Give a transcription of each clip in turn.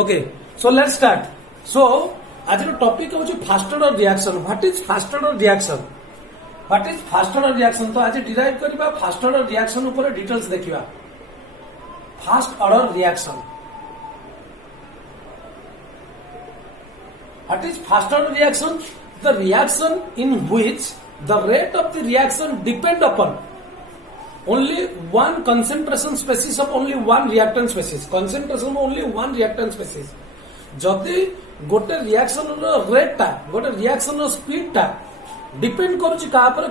Okay so let's start so आज topic हूँ fast order reaction what is first order reaction what is first order reaction तो आज derive करबा fast order reaction ऊपर details देखिबा fast order reaction what is first order reaction the reaction in which the rate of the reaction depend upon only one concentration species of only one reactant species concentration of only one reactant species जदि गोटे reaction rate टा गोटे reaction speed टा depend करुच्ची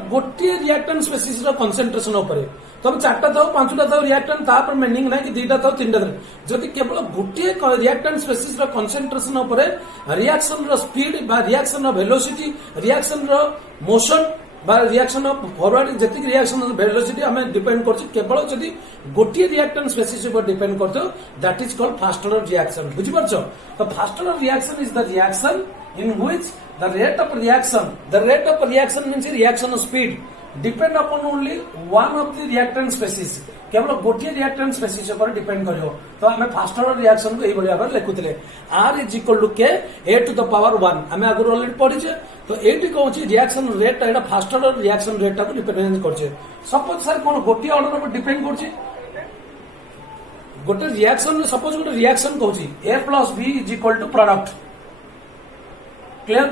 गोटे reactant species concentration उपर तुम चार्टा था पांचटा था रिएक्टेंट तापर मीनिंग ना कि दुईटा था तीन जदि केवल गोटे रिएक्टेंट स्पेसीज कंसेंट्रेशन उपर रिएक्शन स्पीड बा reaction velocity reaction motion reaction forward जी रिएक्शन वेलोसिटी आम डिपेंड केवल जदि गोटे रिएक्टेंट स्पेसीज ऊपर डिपेंड करते that is called first order reaction बुझीपार तो first order reaction is the reaction in which the rate of reaction means reaction speed depend upon only one of the reactant species केवल गोटे reactant species ऊपर depend करियो तो आम fast order reaction को यही भाव लिखुले are is equal to K A to the power 1 आम आगु ऑलरेडी पढ़ीचे तो ये कौन रिएक्शन रेट एटा फास्ट ऑर्डर रिएक्शन रेट टाको डिपेंड करछे सपोज सर कोन गोटे ऑर्डर ऊपर डिपेंड करछे गोटे रिएक्शन सपोज गोटे रिएक्शन कहूची A plus B is equal to product clear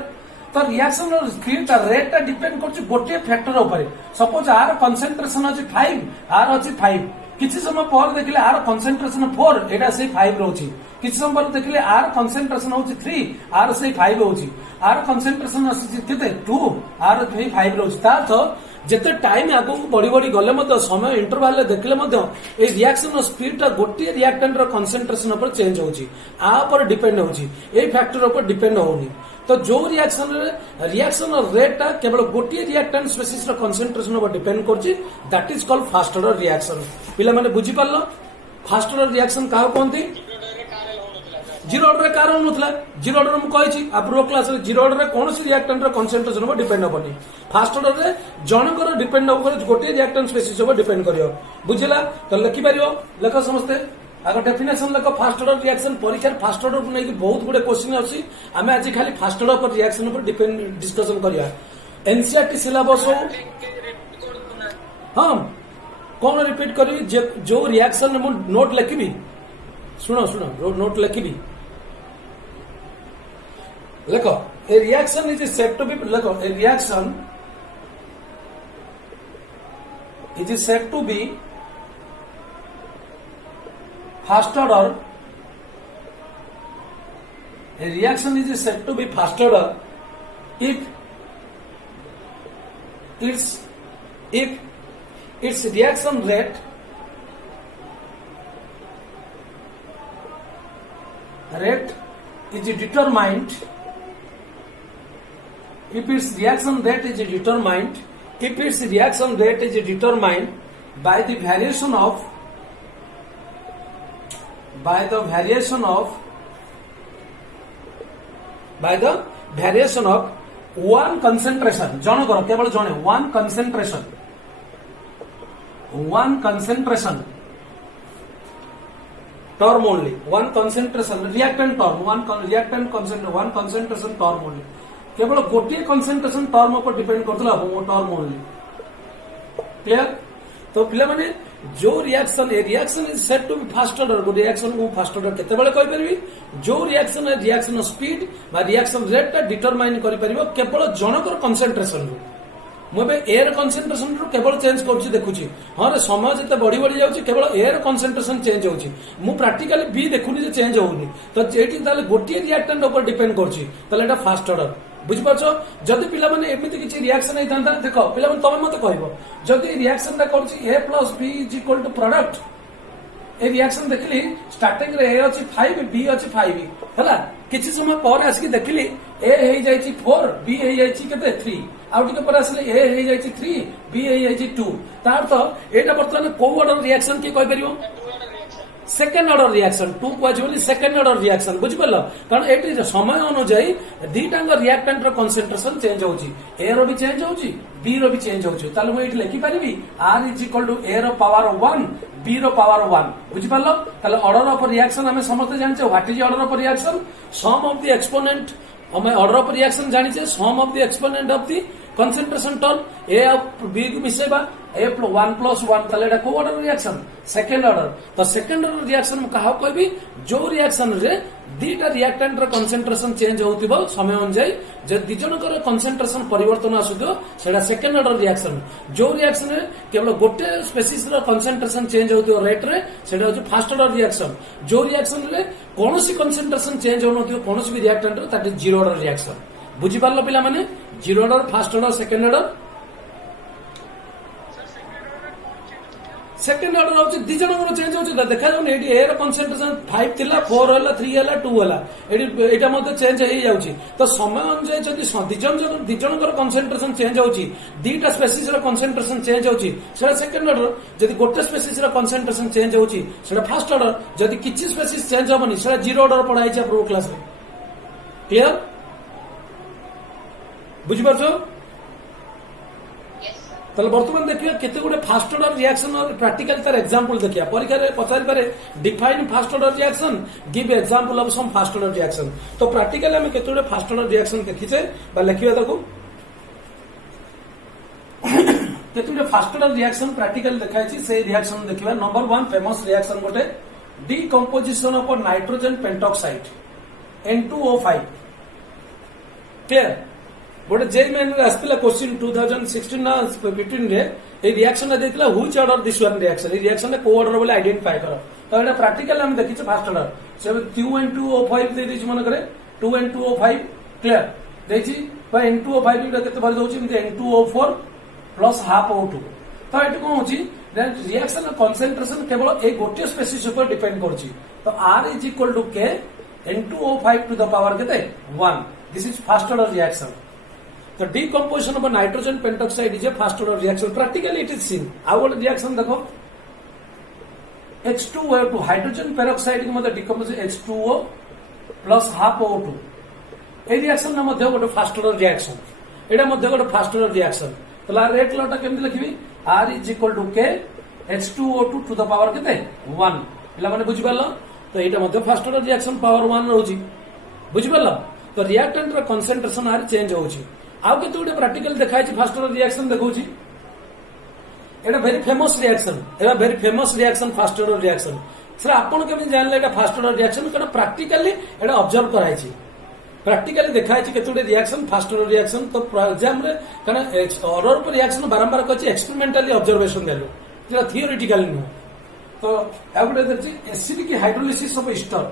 तो रिएक्शन स्पीड रेट टा डिपेंड करछे गोटे फैक्टर ऊपर सपोज आर कंसंट्रेशन अछि 5 आर अछि 5 किछि समय पर देखले आर कंसंट्रेशन 4 एटा से 5 रहउची किछि समय पर देखले आर कंसंट्रेशन होछि 3 आर से 5 होछि आर कंसंट्रेशन अछि केते 2 आर 3 5 रहउची ता तो जेते टाइम आगो बड़ी बड़ी गले मध्य समय इंटरवल देखले मध्य ए रिएक्शन स्पीड टा गोटे रिएक्टेंट रो कंसंट्रेशन ऊपर चेंज होछि आ ऊपर डिपेंड होछि ए फैक्टर ऊपर डिपेंड होनी तो जो रिएक्शन रेट टा केवल गोटे रिएक्टेंट स्पेसीज रो कंसंट्रेशन ऊपर डिपेंड करछि that is called first order reaction पिला माने बुझी पारलो फास्ट ऑर्डर रिएक्शन काहो कोनती जीरो ऑर्डर रे कारण नथला जीरो ऑर्डर हम कहिछि पूर्व क्लास रे जीरो ऑर्डर रे कोनोसी रिएक्टेंट रो कंसंट्रेशन ऊपर डिपेंड होबनी फास्ट ऑर्डर रे जनकर डिपेंड होबो गोटे रिएक्टेंट स्पेसीज ऊपर डिपेंड करियो बुझिला तो लिखि परियो लेखो समझते आगे डेफिनेशन लेख फास्ट ऑर्डर रिएक्शन परीक्षा फास्ट ऑर्डर को लेकिन बहुत गुडे क्वेश्चन अछि आमे आज खाली फास्ट ऑर्डर पर रिएक्शन पर डिपेंड डिस्कशन करिया एनसीईआरटी सिलेबस हो हां कोन रिपीट करी जो रिएक्शन में नोट लिखिबी सुनो सुनो नोट लिखिबी देखो a reaction is said to be देखो a reaction is said to be fast order a reaction is said to be fast order if its reaction rate is determined if its reaction rate is determined if its reaction rate is determined by the variation of one concentration जनकर केवल जने one concentration term only one concentration reactant term one concentration term only केवल गोटे concentration term ऊपर depend करथला वो term only clear तो पिला माने जो reaction A reaction is said to be first order गो रिएक्शन को फास्ट ऑर्डर केते बेले कहि परबी जो रिएक्शन है रिएक्शन स्पीड बा रिएक्शन रेट ता डिटरमाइन करि परबो केवल जनकर कंसंट्रेशन रो मोबे एयर कंसंट्रेशन रो केवल चेंज करछि देखुछि हां रे समय जते बड़ी बड़ी जाउछि केवल एयर कंसंट्रेशन चेंज होछि मु प्रैक्टिकली बी देखुनी जे चेंज होउनी तो जेठी ताले गोटे रिएक्टेंट ऊपर डिपेंड करछि ताले एटा फास्ट ऑर्डर बुझिपारछ जदि पिला माने एमिति किछि रिएक्शन नै थांता देखो पिला माने तमे मते कहबो जदि रिएक्शन ता करछि a + b = product A reaction देखली स्टार्टिंग रे a अछि 5 b अछि 5 हला किछि समय पर आसी देखली a हेइ जाइछि 4 b हेइ जाइछि केते 3 आउ टिके पर आसले a हेइ जाइछि 3 b हेइ जाइछि 2 तार तो एटा वर्तमान को ऑर्डर रिएक्शन की कहि परियो सेकेंड ऑर्डर रिएक्शन टू कहली सेकेंड ऑर्डर रिएक्शन बुझिपार कारण ये समय अनुजाई दीटांग रिएक्टेंट कंसेंट्रेशन चेंज होची ए रो भी चेंज होची बी रो भी चेंज होची ताले मु एठी लिखि परिबी r is equal to A रो पावर 1 बी रो पावर 1 बुझिपार ताले ऑर्डर ऑफ रिएक्शन हमें समस्त जानचे what is order of reaction sum of the exponent हमें ऑर्डर ऑफ रिएक्शन जानिचे sum of the exponent of the concentration term A of B को मिसेबा ए 1+1 ताले एटा को ऑर्डर रिएक्शन सेकेंड ऑर्डर तो सेकेंड ऑर्डर रिएक्शन में कहा कहबी जो रिएक्शन रे दीटा रिएक्टेंट रो कंसेंट्रेशन चेंज होतिबो समय अनुसार जे दि जनकर कंसेंट्रेशन परिवर्तन आसुतो सेटा सेकेंड ऑर्डर रिएक्शन जो रिएक्शन रे केवल गोटे स्पेसीज रो कंसेंट्रेशन चेंज होतिबो रेट रे सेटा होची फर्स्ट ऑर्डर रिएक्शन जो रिएक्शन रे कोनोसी कंसेंट्रेशन चेंज होनतिबो कोनोसी भी रिएक्टेंट रो ताटे जीरो ऑर्डर रिएक्शन बुझी पारलो पिला माने zero order first order second order second order होची दि जनकर चेंज होची देखा जाउनी एडी ए रो कंसेंट्रेशन 5 थिला 4 होला 3 होला 2 होला एडी एटा मध्ये चेंज हेई जाउची तो समय अनुसार जदी दि जनकर कंसेंट्रेशन चेंज होची दीटा स्पेसीज रो कंसेंट्रेशन चेंज होची सेटा सेकेंड ऑर्डर जदी गोटे स्पेसीज रो कंसेंट्रेशन चेंज होची सेटा फर्स्ट ऑर्डर जदी किछि स्पेसीज चेंज होबनी सेटा जीरो ऑर्डर पढाई छै प्रो क्लास रे क्लियर बुझी पाछो ताले वर्तमान देखिए केते गुडे फास्ट ऑर्डर रिएक्शन और प्रैक्टिकल तार एग्जांपल देखिया परीक्षा रे पचारि पारे define first order reaction give example of some first order reaction तो प्रैक्टिकल हम केते गुडे फास्ट ऑर्डर रिएक्शन देखिछे बा लिखिबा ताको केते गुडे फास्ट ऑर्डर रिएक्शन प्रैक्टिकल देखाइछि से रिएक्शन देखिबा नंबर 1 फेमस रिएक्शन गोटे decomposition of nitrogen pentoxide N2O5 clear गोटे जेई मेन रे आस्तिला क्वेश्चन 2016 ना 15 रे ए रिएक्शन देतिला which order this one reaction A reaction ने को ऑर्डर बोले आइडेंटिफाई करो तो एटा प्रैक्टिकल हम देखिछ फर्स्ट ऑर्डर से Q_N2O5 दे दिछ मन करे 2N2O5 क्लियर देछि बा N2O5 रे केते भर दोछि N2O4 प्लस हाफ O2 तो एटा कोन होछि रिएक्शन कंसंट्रेशन केवल ए गोटे स्पेसीज ऊपर डिपेंड करछि तो R is equal to K N2O5 to the power केते 1 this is first order reaction The decomposition of a nitrogen pentoxide is a fast order reaction. Practically it is seen. How would reaction देखो H2O to hydrogen peroxide के मतलब decomposition H2O plus half O2. ये reaction ना मध्य गोटे fast order reaction. एटा मध्य गोटे fast order reaction. तो ला rate लॉटा केमती लिखिबी R is equal to K H2O2 to the power केते 1. पिला माने बुझि पारलो तो एटा मध्य fast order reaction power 1 रहउची बुझि पारलो तो रिएक्टेंट रो कंसंट्रेशन आर चेंज होउची आउ केते गुटे प्रैक्टिकल देखाइ छि फास्ट ऑर्डर रिएक्शन देखौछि एटा वेरी फेमस रिएक्शन एटा very famous reaction first order reaction sir आपण केमि जानले एटा फास्ट ऑर्डर रिएक्शन कारण प्रैक्टिकली एटा ऑब्जर्व कराइ छि प्रैक्टिकली देखाइ छि केते गुटे रिएक्शन फास्ट ऑर्डर रिएक्शन तो एग्जाम रे कारण ऑर्डर पर रिएक्शन बारंबार कहछि एक्सपेरिमेंटली ऑब्जर्वेशन देलो जेटा थियोरेटिकली नो तो आ गुटे देखछि acidic hydrolysis of ester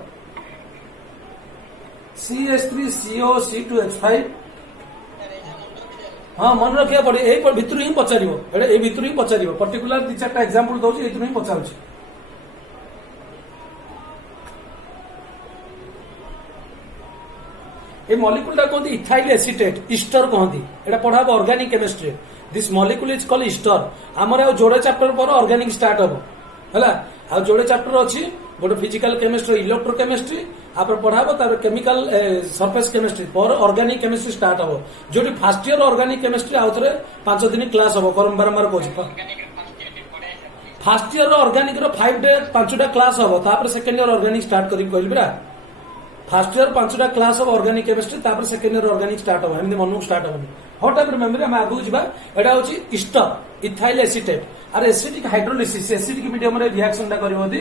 CH3COC2H5 हाँ मन रखिया पड़े ए भितर ही पचारिबो एडे ए भितर ही पचारिबो पर्टिकुलर दि चारटा एग्जांपल दोछि एथुन ही पचाउछि ए मॉलिक्यूल दा कोंती इथाइल एसीटेट ईस्टर कोंती एडा पढाबो organic chemistry this molecule is called ester हमर आ जोड़े चैप्टर पर ऑर्गेनिक स्टार्ट हबो हला आ जोड़े चैप्टर अछि गोटे फिजिकल केमिस्ट्री इलेक्ट्रोकेमिस्ट्री आप पढ़ाबो तार केमिकल सरफेस केमिस्ट्री पर ऑर्गेनिक केमिस्ट्री स्टार्ट हबो जोटी फर्स्ट ईयर ऑर्गेनिक केमिस्ट्री आउथरे 5 दिन क्लास हबो करम बारंबार कोछि फर्स्ट ईयर ऑर्गेनिक रो 5 डे 5टा क्लास हबो तापर सेकंड ईयर ऑर्गेनिक स्टार्ट करी कहली बिरा फर्स्ट ईयर 5टा क्लास हबो ऑर्गेनिक केमिस्ट्री तापर सेकंड ईयर ऑर्गेनिक स्टार्ट हबो हमने मनू स्टार्ट हबो हटा पर मेमोरी हम आगु जिबा एडा होछि ईस्टर इथाइल एसीटेट आर एसिडिक हाइड्रोलिसिस एसिडिक मीडियम रे रिएक्शन दा करबोदी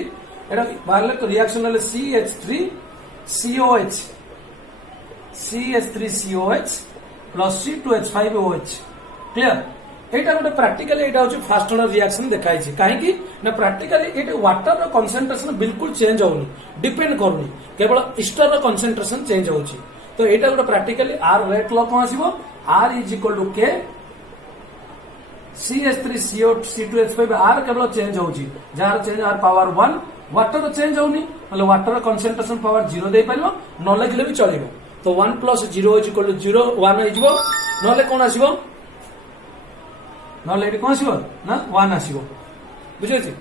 एडा बारले तो रिएक्शन वाले CH3COH CH3COH plus C2H5OH clear एटा गोटे प्रैक्टिकली एटा होची फास्ट ऑर्डर रिएक्शन देखाइ छी काहे कि ना प्रैक्टिकली एटा वाटर रो कंसंट्रेशन बिल्कुल चेंज होउनी डिपेंड करूनी केवल ईस्टर रो कंसंट्रेशन चेंज होउची तो एटा गोटे प्रैक्टिकली आर रेट लॉ कोन आसीबो R is equal to K CH3CO2H5 R केवल चेंज होउची जार change R power 1 water change होनी मतलब वाटर कंसंट्रेशन पावर 0 दे पारिबो न लिखले भी चलिबो तो 1 + 0 = 0 1 आइबो नले कोन आसीबो नले एटी कोन आसीबो ना 1 आसीबो बुझै छी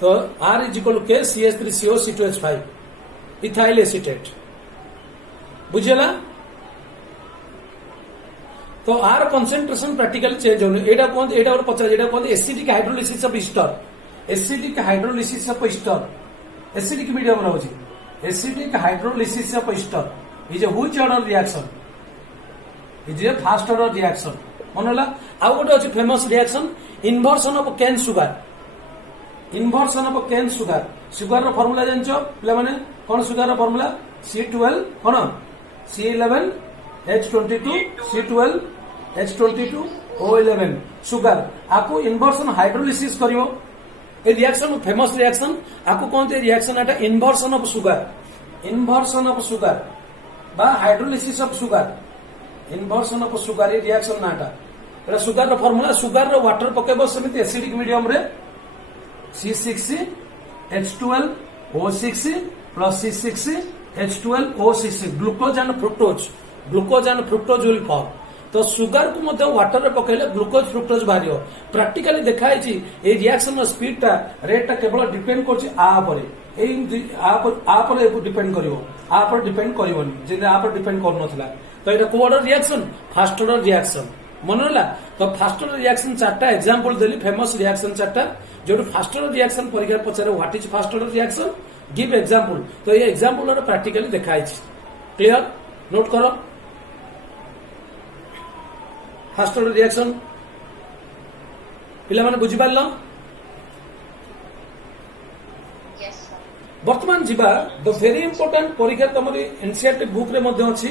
तो R इज इक्वल के CH3CO C2H5 इथाइल एसीटेट बुझेला। तो आर कंसेंट्रेशन प्रैक्टिकली चेंज होने एटा कोन एटा और पचास एटा कोन acidic hydrolysis of ester acidic hydrolysis of ester acidic medium रहउची acidic hydrolysis of ester is a which order reaction is a first order reaction मनला आ गोटे अछि famous reaction inversion of cane sugar inversion of cane sugar sugar रो formula जानछो पिला माने कोन सुगर रो फार्मूला C12 कोन C11 H22 C12 H22 O11 sugar आपको इन्वर्सन हाइड्रोलिसिस करियो ए रिएक्शन फेमस रिएक्शन आपको कोन ते रिएक्शन एटा इन्वर्सन ऑफ सुगर बा hydrolysis of sugar inversion of sugar ए रिएक्शन नाटा एटा सुगर रो फार्मूला सुगर रो वाटर पकेबो समिति एसिडिक मीडियम रे C6 H12 O6 plus C6 H12 O6 glucose and fructose will form. तो सुगर को मध्य वाटर रे पकेले ग्लूकोज फ्रुक्टोज बाहरियो प्रैक्टिकली देखाई छि ए रिएक्शन रो स्पीड ता रेट ता केवल डिपेंड करछि आ परे डिपेंड करिवो आ पर डिपेंड करिवोनी जे आ पर डिपेंड कर नथला। तो एटा को order reaction first order reaction मनला। तो फास्ट ऑर्डर रिएक्शन चारटा एग्जांपल देली फेमस रिएक्शन चारटा जो फास्ट ऑर्डर रिएक्शन परीक्षा पचारे what is first order reaction give example. तो ये एग्जांपल रो प्रैक्टिकली देखाई छि क्लियर नोट करो फास्ट ऑर्डर रिएक्शन पिला माने बुझी पारलो वर्तमान जीवा द वेरी इंपोर्टेंट परीक्षा तमरी एनसीईआरटी बुक रे मध्ये अछि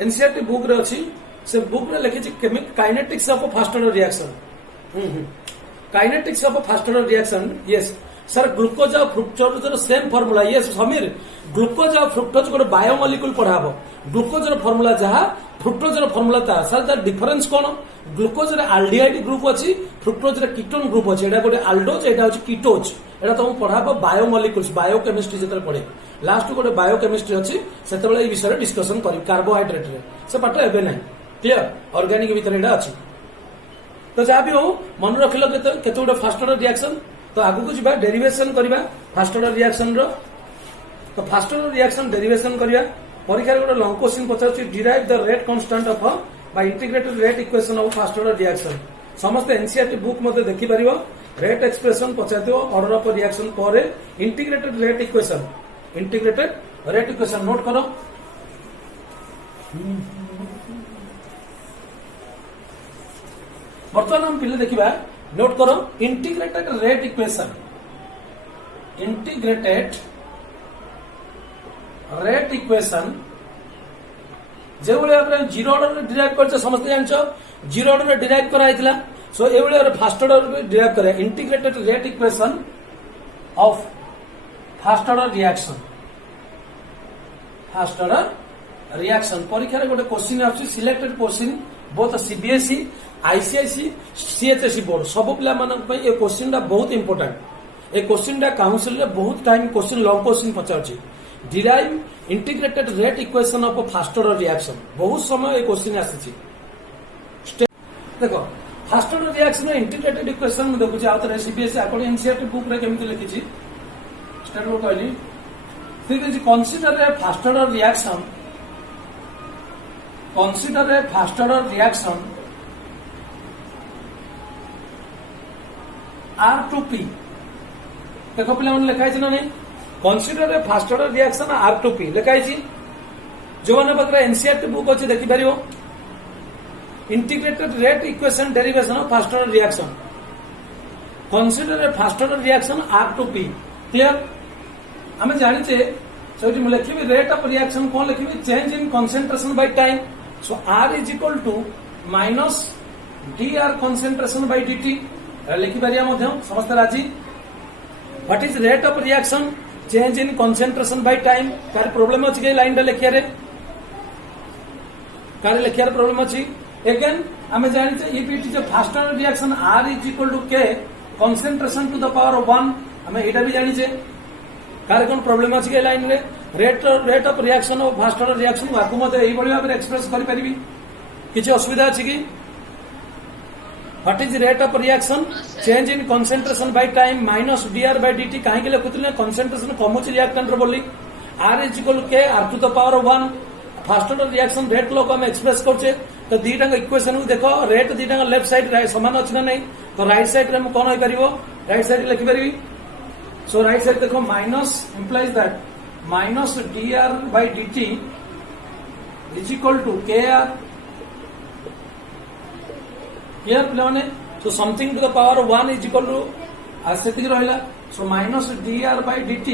एनसीईआरटी बुक रे अछि से बुक रे लिखि छि kinetics of first order reaction kinetics of first order reaction yes sir glucose और fructose same formula yes Sameer glucose और फ्रुक्टोज गोटे बायोमोलिक्यूल पढ़ाबो ग्लूकोज फार्मूला जहा फ्रुक्टोज फार्मूला ता सर तार डिफरेंस कोन ग्लूकोज रे एल्डिहाइड ग्रुप अछि फ्रुक्टोज रे कीटोन ग्रुप अछि एटा गोटे एल्डोज एटा अछि कीटोज एटा तुम पढ़ाबो बायोमोलिक्यूल्स बायोकेमिस्ट्री जेतरे पढ़े लास्ट गोटे बायोकेमिस्ट्री अछि सेतेबेले ए विषय डिस्कशन करी कार्बोहाइड्रेट रे से पाठ एबे नै क्लियर ऑर्गेनिक भीतर एटा अछि। तो जहाँ भी हो मन रखिल केते गोटे फास्ट ऑर्डर रिएक्शन तो आगु को जिबा डेरिवेशन करबा फास्ट ऑर्डर रिएक्शन रो। तो फास्ट ऑर्डर रिएक्शन डेरिवेशन करबा परीक्षा रे गोटे लॉन्ग क्वेश्चन पचारछि derive the rate constant of by integrated rate equation of first order reaction समस्त एनसीईआरटी बुक मध्ये देखि परिबो रेट एक्सप्रेशन पचारथियो ऑर्डर ऑफ रिएक्शन परे इंटीग्रेटेड रेट इक्वेशन नोट करो वर्तमान हम पिले देखिबा नोट करो इंटीग्रेटेड रेट इक्वेशन जो भाई जीरो ऑर्डर में डिराइव कर समस्त जानछ जीरो ऑर्डर में डिराइव करा हितला सो ए भाई फास्ट ऑर्डर में डिराइव करे integrated rate equation of first order reaction परीक्षा रे गोटे क्वेश्चन आछि selected question both CBSE ICSE CHSE board सब पिला मानक पई ए क्वेश्चन दा बहुत इंपोर्टेंट ए क्वेश्चन दा काउंसिल रे बहुत टाइम क्वेश्चन लॉन्ग क्वेश्चन पचाउछि derive integrated rate equation of first order reaction बहुत समय ए क्वेश्चन आसीछि। देखो first order reaction integrated equation में देखुछि आ त सीबीएसई अकॉर्डिंग एनसीईआरटी बुक रे केमिति लिखिछि स्टार्ट को कहली ठीक है consider a first order reaction R2P देखो पिला मन लिखाई ना नहीं consider a first order reaction R2P लिखाई जो मैंने पाखे एनसीईआरटी बुक अच्छे देखिपर integrated rate equation derivation of first order reaction consider a first order reaction R2P clear आम जाचे से लिखी रेट ऑफ रिएक्शन कौन लिखी change in concentration by time so R is equal to minus dr concentration by dt लिखिपर समस्त राजी what is rate of reaction change in concentration by time car problem अछि के लाइन लिखिया रे car लिखिया रे प्रॉब्लम अछि अगेन आमे जानि जे if it is a first order reaction R is equal to k concentration to the power of 1 आमे एटा भी जानि जे कार कोन प्रॉब्लम अछि के लाइन रे rate of reaction of first order reaction आकु मते एई बळी भाबे एक्सप्रेस करि परिबी किछि असुविधा अछि कि what is rate of reaction change in concentration by time minus dr by dt कहीं लिखुले कंसंट्रेशन कमुची रिएक्टेंट बोली r is equal k r to the power 1 first order reaction rate लोग हम एक्सप्रेस करछे तो दीटा इक्वेशन को देखो रेट दीटा लेफ्ट साइड समान अच्छी ना नहीं तो राइट साइड रे कौन हो पारिबो राइट साइड लिखि पारिबी सो राइट साइड देखो minus implies that minus dr by dt is equal to kr clear पिलाने so something to the power 1 is equal to आसेतिक रहिला so minus dr by dt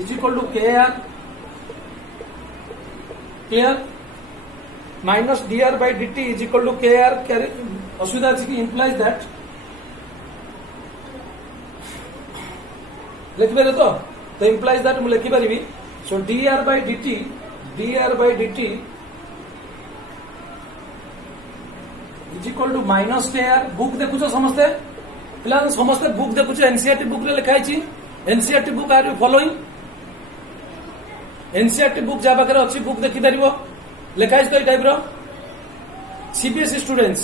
is equal to kr clear minus dr by dt is equal to kr असुविधा अछि कि implies that लिख पारे तो implies that मु लिखि परिबी so dr by dt is equal to minus kr book देखुछ समस्ते पिला समस्ते बुक देखुछ एनसीईआरटी बुक रे लिखा आछि NCERT book are you following NCERT book जा पाखरे अछि बुक देखि परिबो लिखा आछि तो टाइप रो CBSE students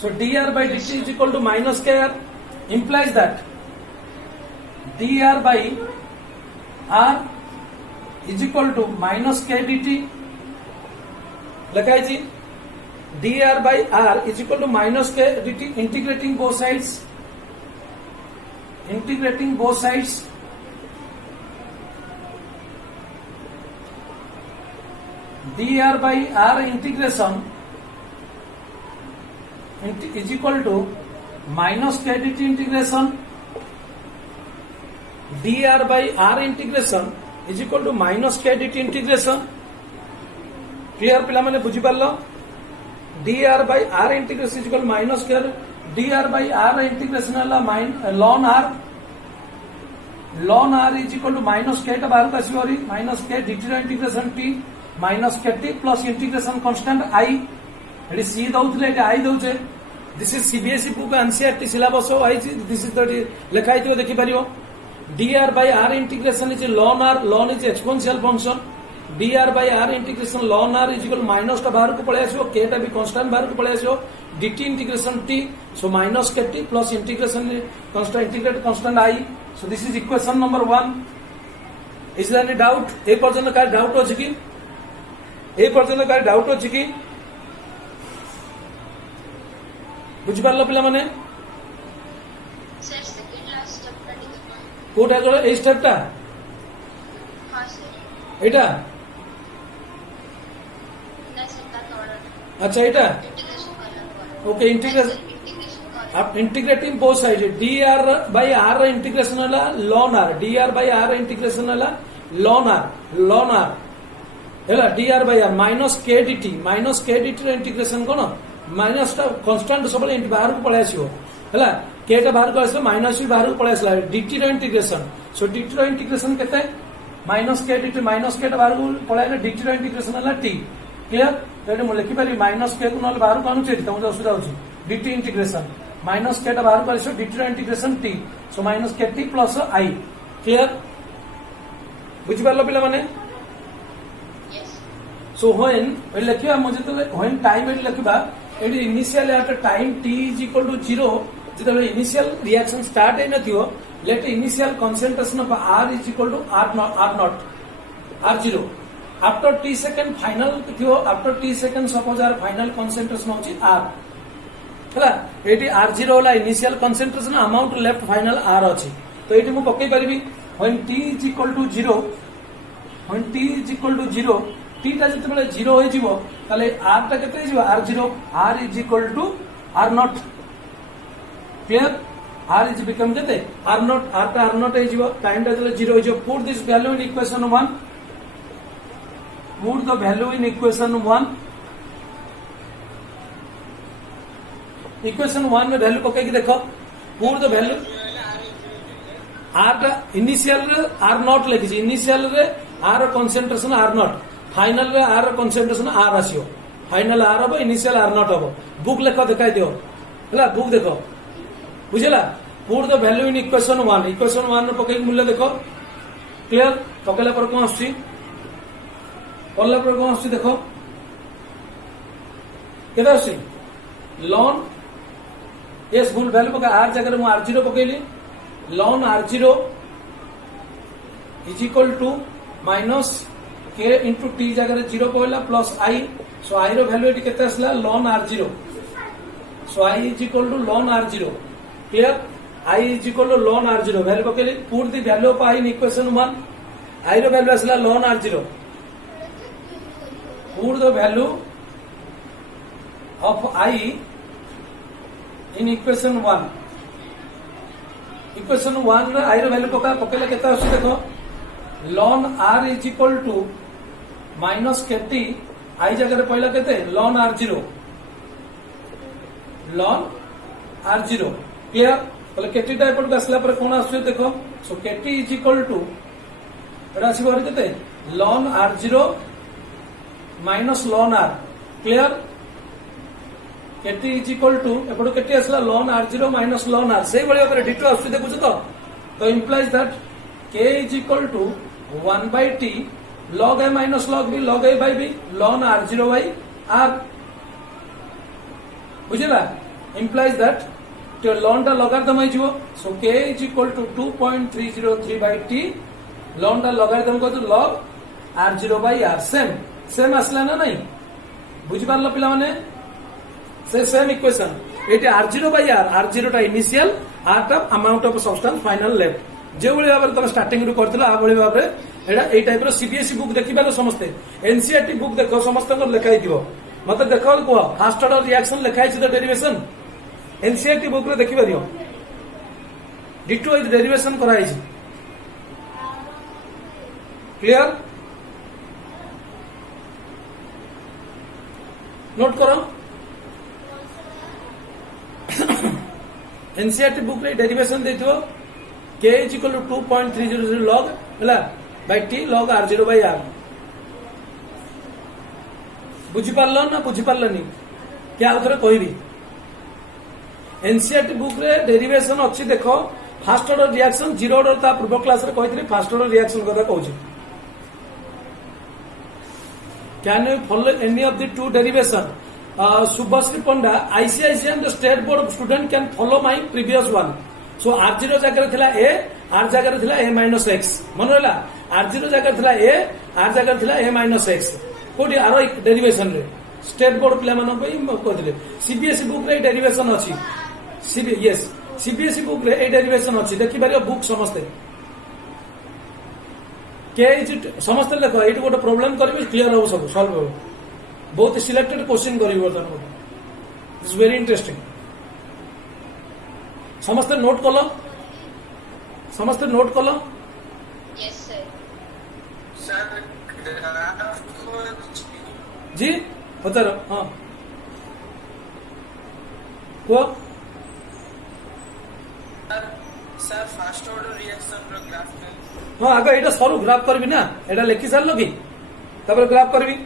so dr by dt is equal to minus kr implies that dr by r is equal to minus k dt लिखा है जी dr by r is equal to minus k dt integrating both sides dr by r integration is equal to minus k dt integration dr by r integration is equal to minus k dt integration clear पिला माने बुझी पारलो dr by r integration is equal to minus k dr by r integration हला ln r is equal to minus k टा बाहर का आसीबोरी minus k dt रा integration t minus k t plus integration constant I एडी c दउथले एडी I दउचे this is CBSE book NCERT syllabus I this is the लिखा आइतो देखि परियो dr by r integration is ln is exponential function dr by r integration ln r is equal to minus टा बाहर को पळे आसीबो k टा भी कांस्टेंट बाहर को पळे आसीबो dt integration t so minus k t plus integration constant integrate constant I so this is equation number 1 is there any doubt ए पर्यंत का डाउट अछि कि ए पर्यंत का डाउट अछि कि बुझि पारलो पिला माने सर सेकंड लास्ट स्टेप का डिस्कस कोटा गलो ए स्टेप टा हां सर एटा ना सर का थोड़ा अच्छा एटा इंटीग्रेशन वाला ओके इंटीग्रेशन आप integrating both side dr by r integration वाला ln r dr by r integration वाला ln r हेला dr by r minus k dt रो इंटीग्रेशन कोन माइनस टा कांस्टेंट सबले बाहर को पळे आसीओ हेला k टा बाहर को आसला माइनस भी बाहर को पळे आसला dt रो इंटीग्रेशन सो dt रो इंटीग्रेशन केते minus k dt minus k टा बाहर को पळे आले dt रो इंटीग्रेशन हला t क्लियर तो मु लिखि पारी माइनस k को नल बाहर को आनु छै त मुझे असुविधा होछि dt इंटीग्रेशन माइनस k टा बाहर को आसो dt रो integration t so minus k t plus I clear बुझि पारलो पिला माने यस सो व्हेन लिखिबा मुझे तो व्हेन टाइम एट लिखिबा एडी initial at time t is equal to 0 जेतबे इनिशियल रिएक्शन स्टार्ट हे नथियो let initial concentration of r is equal to r not r0 after t second final थियो after t second suppose r final concentration होची r हला एटी r0 होला initial concentration amount left final r अछि तो एटी मु पक्कै परिबी when t is equal to 0 t टा जतबेले 0 होई जिवो ताले r टा केते जिवो r0 r is equal to r not clear r is become केते r नॉट r टा r नॉट होई जिवो टाइम टा जले 0 होई जिवो put this value in equation 1 put the value in equation 1 equation 1 में वैल्यू पके कि देखो पुट द वैल्यू r टा इनिशियल रे r नॉट लिखि छी इनिशियल रे r concentration r not final रे r concentration r आसियो final r हो इनिशियल r नॉट हो बुक लेखो देखाई दियो हला बुक देखो बुझला put the value in equation 1 रे पके मूल्य देखो क्लियर पकेला पर कोन आसी पढ़ला पर कौन आसुची देखो केते आसुची लॉन यस भूल वैल्यू पका आर जगह मु r0 पकेली ln r0 is equal to minus k into t जगह 0 पड़ला प्लस आई सो आई रो वैल्यू एटी केते आसला ln r0 so I is equal to ln r0 clear I is equal to ln r0 value पकेली put the value of I in equation 1 I रो value आसला ln r0 put the value of I in equation 1 equation 1 रे I रो value पकेले केते आसु देखो ln r is equal to minus k t I जगह पहला केते ln r0 lawn r0 clear बोले केटी टा एपट आसला पर कोन आसु देखो so k t is equal to एटा आसी बारे केते ln r0 minus ln r clear k t is equal to एपट केटी आसला ln r0 minus ln r से बळे ऊपर डिटो आसु देखुछ तो implies that k is equal to 1 by t log a minus log b log a by b ln r0 by r बुझिला implies that to ln टा logarithm হৈଯିବ so k is equal to 2.303 by t ln टा logarithm को तो log r0 by r same असला ना नहीं बुझि पारलो पिला माने से same equation eighty r0 by r0 टा इनिशियल r टा amount of substance final left जो भाई भाव तुम स्टार्टिंग रू करथिला आ भाई भाव एई टाइप रो सीबीएसई बुक देखि पालो समस्ते एनसीईआरटी बुक देखो समस्त लिखाई दियो मत देखो को फास्ट ऑर्डर रिएक्शन लिखाई छ द डेरिवेशन एनसीईआरटी बुक रे देखि परियो डिटो इज डेरिवेशन कराई छ क्लियर नोट करो एनसीईआरटी बुक रे derivation देथियो k is equal to 2.300 log ହେଲା by t log r0 by r बुझी पारलो ना बुझी पारलनी क्या आउथरे कहबी एनसीईआरटी बुक रे डेरिवेशन अछि देखो first order reaction zero order ता पूर्व क्लास रे कहितली फास्ट ऑर्डर रिएक्शन कथा कहूची can you follow any of the two derivation Shubhashree Panda ICSE and state board student can follow my previous one so r0 जगह थिला a r जगह थिला a माइनस x मन रहला r0 जगह थिला a r जगह थिला a माइनस x कोडी आरो डेरिवेशन रे स्टेट बोर्ड प्ले मानो पई कहथिले सीबीएसई बुक रे डेरिवेशन अछि सीबीएसई बुक रे ए डेरिवेशन अछि देखि बारियो बुक समस्ते के समस्ते देखो एठी गोटे प्रॉब्लम करबी क्लियर हो सब सॉल्व हो बहुत सिलेक्टेड क्वेश्चन करिवो तन इट्स वेरी इंटरेस्टिंग समस्त नोट कलो यस सर जी पचारो हाँ को सर फास्ट ऑर्डर रिएक्शन रो ग्राफ में हाँ आगे एटा सरू ग्राफ करबी ना एटा लेखि सारलो कि तबरे ग्राफ करबी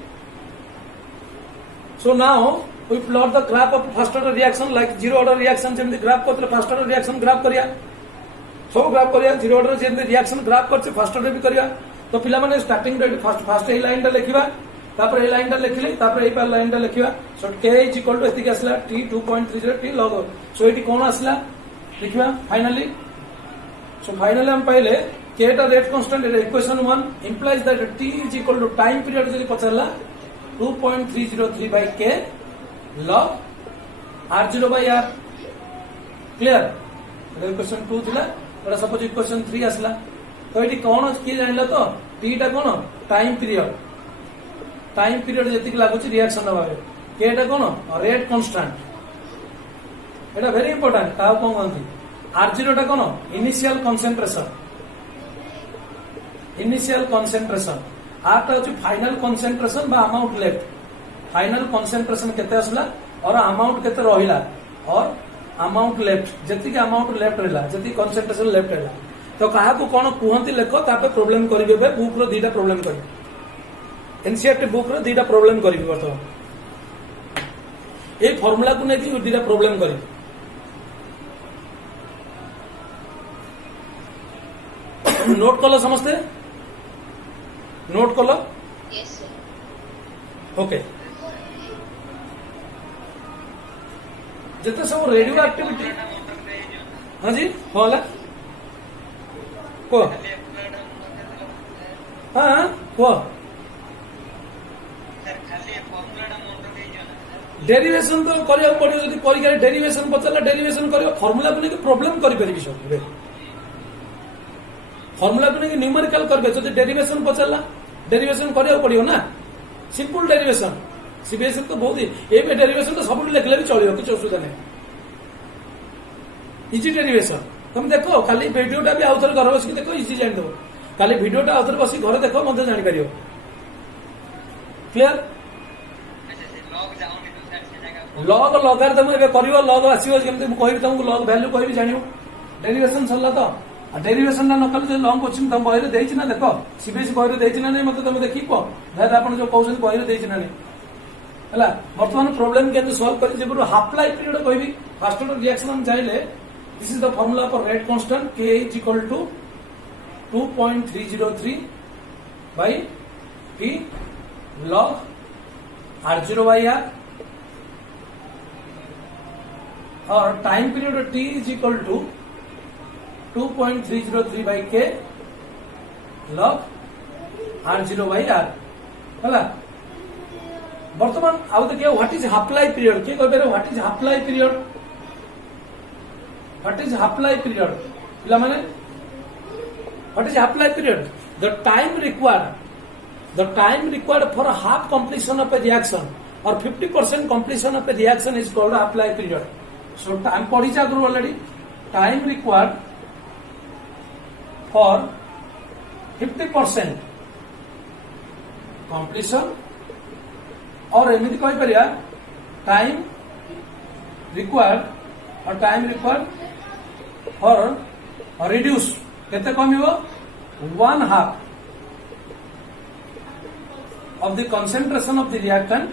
so now we plot the graph of first order reaction like zero order reaction जेमति ग्राफ करते फर्स्ट ऑर्डर रिएक्शन ग्राफ करिया सब ग्राफ करिया जीरो ऑर्डर जेमति रिएक्शन ग्राफ करते फर्स्ट ऑर्डर भी करिया तो पिला माने स्टार्टिंग रे फर्स्ट ए लाइन टा लिखिबा तापर ए लाइन टा लिखले तापर ए पर लाइन टा लिखिबा so k is equal to एतिक आसला t 2.30 t log सो एटी कोन आसला लिखिबा फाइनली सो फाइनली हम पहले k टा rate constant equation 1 implies that t is equal to time period जदी पचरला 2.303 by k log r0 by r clear equation 2 थिला एटा सपोज इक्वेशन 3 आसला तो एटी कोन की जानला तो t टा कोन टाइम पीरियड जतिक लागुची रिएक्शन भाबे k टा कोन रेट कांस्टेंट एटा वेरी इंपोर्टेंट का कोन गंती r0 टा कोन इनिशियल कंसंट्रेशन r टा होची फाइनल कंसंट्रेशन बा अमाउंट लेफ्ट फाइनल कंसंट्रेशन केते आसला और अमाउंट केते रहिला और अमाउंट लेफ्ट जति के अमाउंट लेफ्ट रहला जति कंसंट्रेशन लेफ्ट रहला तो काहा को कोन कुहंती लेखो तापे प्रॉब्लम करिवे बे बुक रो दीटा प्रॉब्लम करि एनसीईआरटी बुक रो दीटा प्रॉब्लम करिवे बतो ए फार्मूला को नेकी दीटा प्रॉब्लम करि नोट कलो समझते नोट कलो यस सर ओके जिते सब रेडियो एक्टिविटी हाँ जी कौन कह हाँ कह डेरिवेशन तो करिया पड़ियो जदि परीक्षा डेरिवेशन पचारला डेरिवेशन करियो फॉर्मूला को लेके प्रॉब्लम करि परिबि सब फॉर्मूला को लेके न्यूमेरिकल करबे जदि डेरिवेशन पचारला डेरिवेशन करिया पड़ियो ना सिंपल डेरिवेशन सीबीएसई तो बहुत ही ए डेरिवेशन तो सब लिखले भी चलियो कुछ असुविधा नहीं इजी डेरिवेशन तुम देखो खाली वीडियोटा भी आउथर घर बस देखो इजी जान दो खाली वीडियोटा आउथर बस घर देखो मते जानि परियो क्लियर लॉग लॉगारिथम एबे करियो लॉग आसीबो केमते मु कहिबि तुमको लॉग वैल्यू कहिबि जानियो डेरिवेशन सरला तो डेरिवेशन ना नकल जो लॉन्ग क्वेश्चन तुम बहिरे देछि ना देखो सीबीएसई बहिरे देछि ना नहीं मते तुम देखि को दादा आपण जो कहउछन बहिरे देछि ना नहीं हला वर्तमान प्रॉब्लम केमते सॉल्व करि जेबरो हाफ लाइफ पीरियड कहबि फर्स्ट ऑर्डर रिएक्शन हम जाइले this is the formula for rate constant k is equal to 2.303 by p log r0 by r और time period t is equal to 2.303 by k log r0 by r हला वर्तमान आउ देखिए what is half life period के कहबे what is half life period what is half life period पिला माने what is half life period the time required for half completion of a reaction or 50% completion of a reaction is called half life period so time पढ़ी जागरू already time required for 50% completion or एमती कही परिया time required or time required for reduce केते कमिबो 1/2 of the concentration of the reactant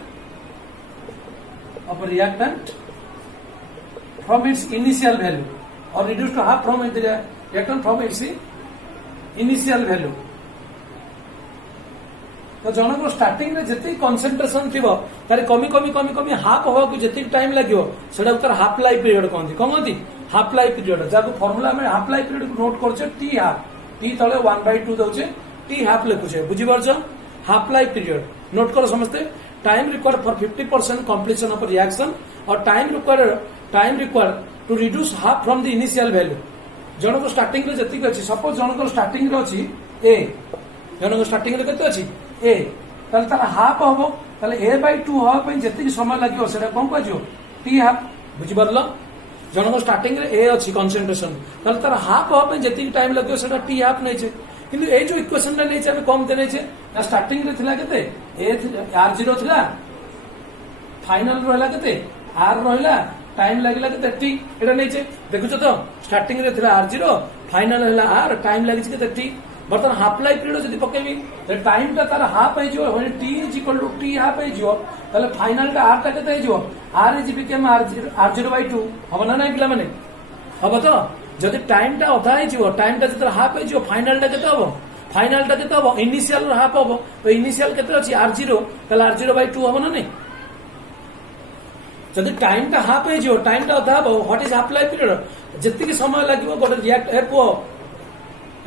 from its initial value or reduced to half from the reactant from its initial value तो जनक starting में जितनी concentration थी तार कमी कमी कमी कमी हाफ हवा को जितनी टाइम लगे सेटा तार हाफ लाइफ पीरियड कहती कौन कहती हाफ लाइफ पीरियड जहाँ फर्मूला में हाफ लाइफ पीरियड को नोट कर टी हाफ टी तले 1/2 दौचे टी हाफ लिखुचे बुझीपार हाफ लाइफ पीरियड नोट कर समस्ते time required for 50% completion of reaction or time required to reduce half from the initial value जनक स्टार्टिंग में जितनी अच्छी सपोज जनक स्टार्टिंग में अच्छी ए जनक स्टार्टिंग में केते अच्छी ए ताले तार हाफ हम ताले a/2 हवा जितनी समय लगे से कौन कह टी हाफ बुझीपार जनक स्टार्टिंग में ए अच्छी कंसंट्रेशन ताले तार हाफ हवा जितनी टाइम लगे से टी हाफ नहीं किंतु ए जो इक्वेशन टा नहीं आम कम नहीं ना स्टार्टिंग रे थिला केते ए r0 थिला फाइनल रहला केते r रहला टाइम लागला केते टी एटा नहीं देखुछ तो स्टार्टिंग रे थिला r0 फाइनल हैला r टाइम लागि केते टी बर्तन हाफ लाइफ पीरियड जदी पकेबी त टाइम टा तार हाफ है जो when t is equal to t half है जो तले फाइनल टा r टा केते है जो r is become r0/2 हम ना नहीं पिला माने अब तो जदि टाइम टा अधा है टाइम टा जब हाफ है फाइनल टा केते हम फाइनल टा केते हम इनिशियल हाफ हम तो इनिशियल केते अछि r0 तले r0/2 हम ना नहीं जदि टाइम टा हाफ है टाइम टा अधा हम what is half life period जति समय लागिवो गोटे रिएक्ट ए पो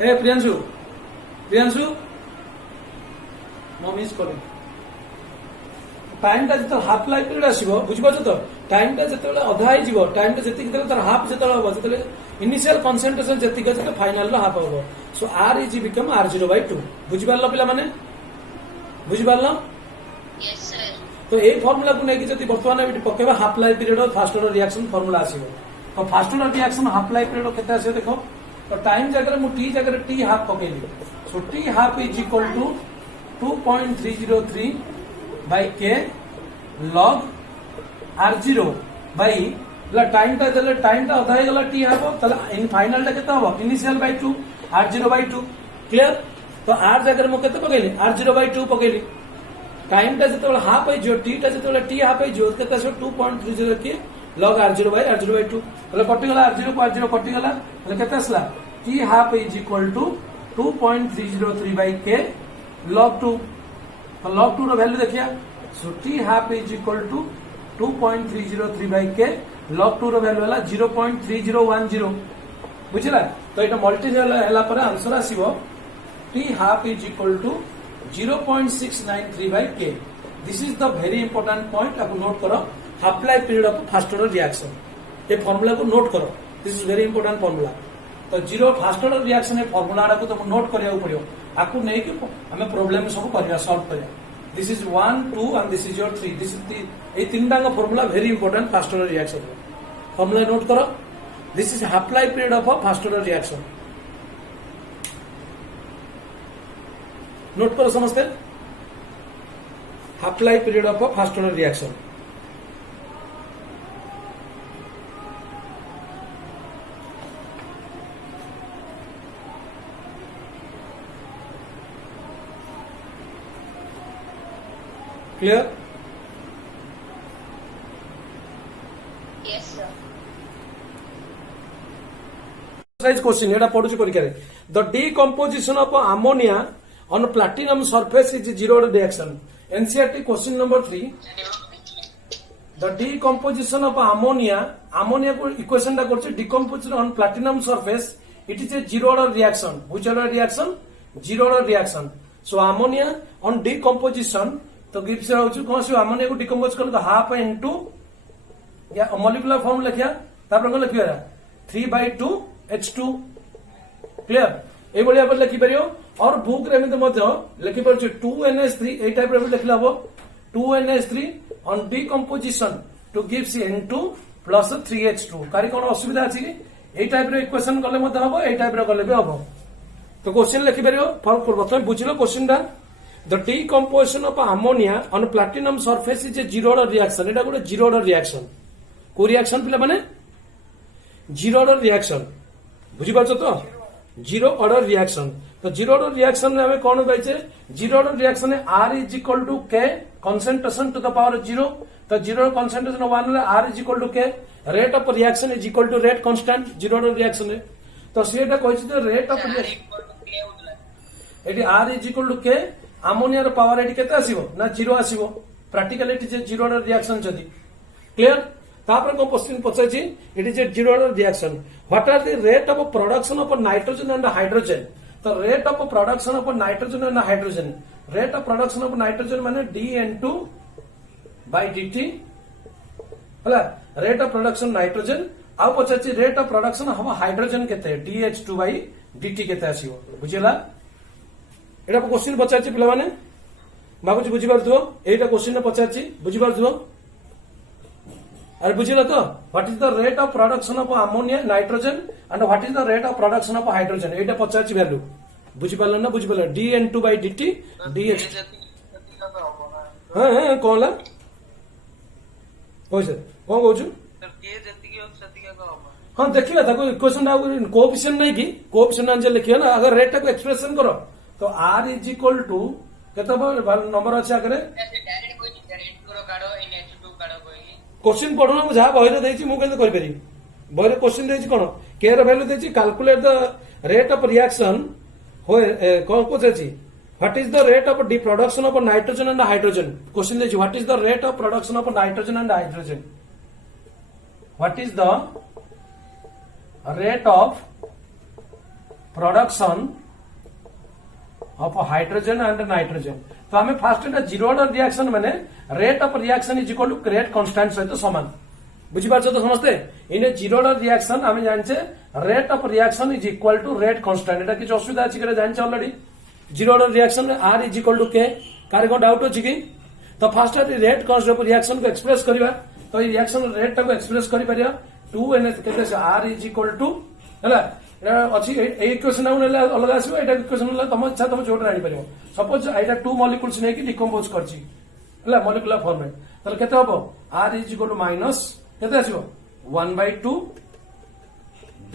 ए प्रियांशु नो मिस करे टाइम टा जत हाफ लाइफ पीरियड आसीबो बुझिपाछ तो टाइम टा जतले अधा है टाइम टा जति तार हाफ जतले हो जतले इनिशियल कंसंट्रेशन जति जतले फाइनल रो हाफ हो सो r इज बिकम r0/2 बुझिपारलो पिला माने बुझिपारलो यस सर तो ए फार्मूला को नेकी जति वर्तमान एबि पकेबा हाफ लाइफ पीरियड और फास्ट ऑर्डर रिएक्शन फार्मूला आसीबो तो first order reaction half life period केते आसे देखो तो टाइम जगह मु टी जगह टी हाफ पकेली so t half is equal to 2.303 by k log r0 by time टा अधा है गला टी हाफ तले फाइनल टा केते हो इनिशियल बाय 2 r0/2 क्लियर तो r जगह मु केते पकेली r0/2 पकेली टाइम टा जते हाफ है जो टी टा जते टी हाफ है जो केते 2.30 के log r0/2 तले कटि गला r0 को r0 कटि गला तले केते असला t half is equal to 2.303 by k log 2 तो log 2 रो वैल्यू देखिया so t half is equal to 2.303 by k log 2 रो वैल्यू होला 0.3010 बुझिला तो एटा मल्टीपल हला पर आंसर आसीबो t half is equal to 0.693 by k this is the very important point आप नोट करो half life period of first order reaction ये फार्मूला को नोट करो this is very important formula तो जीरो फास्ट ऑर्डर रिएक्शन ये formula को तुम note करिया पड़ियो आकु नै कि हमें प्रॉब्लम सब करिया सॉल्व करिया this is 1 2 and this is your 3 this is a तीनटा का formula very important first order reaction formula note करो this is half life period of a first order reaction note करो समझते half life period of a first order reaction clear Yes, sir. exercise question एटा पढुछु परीक्षा रे the decomposition of ammonia on platinum surface is zero reaction NCERT question number 3 the decomposition of ammonia ammonia को equation दा करछ decomposition on platinum surface it is a zero order reaction which order reaction zero order reaction so ammonia on decomposition तो gives होछु कोन से ammonia को decompose कर तो half into या molecular form लिखिया तापर को लिखिया 3/2 H2 क्लियर ए बळिया पर लिखि परियो और बुक रे में मध्य लिखि परछु 2NH3 ए टाइप रे लिखला हो 2NH3 on decomposition two gives N2 plus 3H2 कारी कोन असुविधा अछि कि ए टाइप रे इक्वेशन करले मध्य हबो ए टाइप रे करले भी हबो तो क्वेश्चन लिखि परियो फॉर प्रथम बुझिलो क्वेश्चन दा the decomposition of ammonia on platinum surface is a zero order reaction एटा गोटे जीरो ऑर्डर रिएक्शन को रिएक्शन पिला माने जीरो ऑर्डर रिएक्शन बुझी पाछो तो जीरो ऑर्डर रिएक्शन तो जीरो ऑर्डर रिएक्शन में हमें कौन पाइछे जीरो ऑर्डर रिएक्शन में R is equal to K concentration to the power 0 तो जीरो कंसंट्रेशन 1 रे R is equal to K rate of reaction is equal to rate constant zero order reaction में तो सेटा कहिछ तो रेट ऑफ एटी R is equal to K ammonia रो power एटी केते आसीबो ना जीरो आसीबो practically it is zero order reaction जदी क्लियर तापर को क्वेश्चन पछाची it is a zero order reaction what are the rate of production of nitrogen and hydrogen तो rate of production of nitrogen and hydrogen rate of production of nitrogen माने dN2 by dt हला rate of production nitrogen आ पछाची rate of production हम hydrogen केते dH2 by dt केते आसीबो बुझिला एटा question पछाची पिला माने बाबूजी बुझी पारथो एटा क्वेश्चन पछाची बुझी पारथो अरे बुझिल तो what is the rate of production of ammonia nitrogen and what is the rate of production of hydrogen Etah पचाची value बुझी पारल ना बुझी पारल dN2 by dt dH हां हां कोला कोइ से कोन कहू सर के जति की सति का होबो हां देखिला ताको इक्वेशन आ कोएफिशिएंट नहीं की कोएफिशिएंट आंसर लिखियो ना अगर रेट को एक्सप्रेशन करो तो R इज इक्वल टू केते नंबर अछि आगरे डायरेक्ट कोइ डायरेक्ट करो काढो NH2 काढो कोइ क्वेश्चन पढ़ो ना जहाँ बहिरे देछि मु केते करि पारि बहिरे क्वेश्चन देछि कोन के रो वैल्यू देछि calculate the rate of reaction होय कोन पछछि what is the rate of the production of nitrogen and hydrogen question देछि what is the rate of production of nitrogen and hydrogen what is the rate of production of hydrogen and nitrogen तो हमें first एटा zero order reaction माने rate of reaction is equal to rate constant सहित समान बुझी पाछो तो समझते इन जीरो ऑर्डर रिएक्शन हमें जानचे rate of reaction is equal to rate constant एटा किछ असुविधा अछि करे जानचे ऑलरेडी जीरो ऑर्डर रिएक्शन में R is equal to K कार को डाउट अछि कि तो फास्ट रेट कांस्टेंट रिएक्शन को एक्सप्रेस करबा तो ई रिएक्शन रेट को एक्सप्रेस करि परिया 2NH केते से R इज इक्वल टू हला अच्छी इक्वेशन अलग आसो एटा इक्वेशन तुम इच्छा तुम जो आनी पार सपोज एटा 2 मॉलिक्यूल्स नहीं डिकम्पोज करछि हला मॉलिक्यूलर फॉर्म में तले केते हबो R is equal to minus केते आसीबो 1/2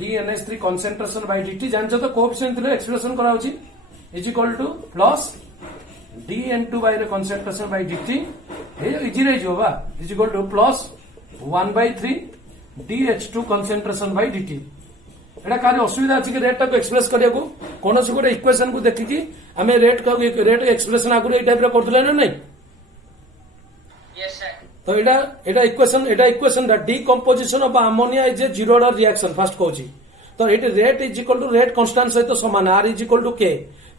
dNH3 कंसंट्रेशन बाय dt जानछ तो कोएफिशिएंट थिले एक्सप्रेशन करा होछि is equal to plus dN2 by the concentration by dt हे इजी रे जो बा is equal to plus 1/3 dH2 concentration by dt एटा कारी असुविधा अछि कि रेट को एक्सप्रेस करिया को कोनोसी गोटे इक्वेशन को देखि कि हमें रेट का रेट एक्सप्रेशन आगु ए टाइप रे करथले ना नहीं तो एटा equation decomposition of ammonia is a zero order reaction first कहूची तो ये rate is equal to rate constant सहित समान आर इज इक्वल टू के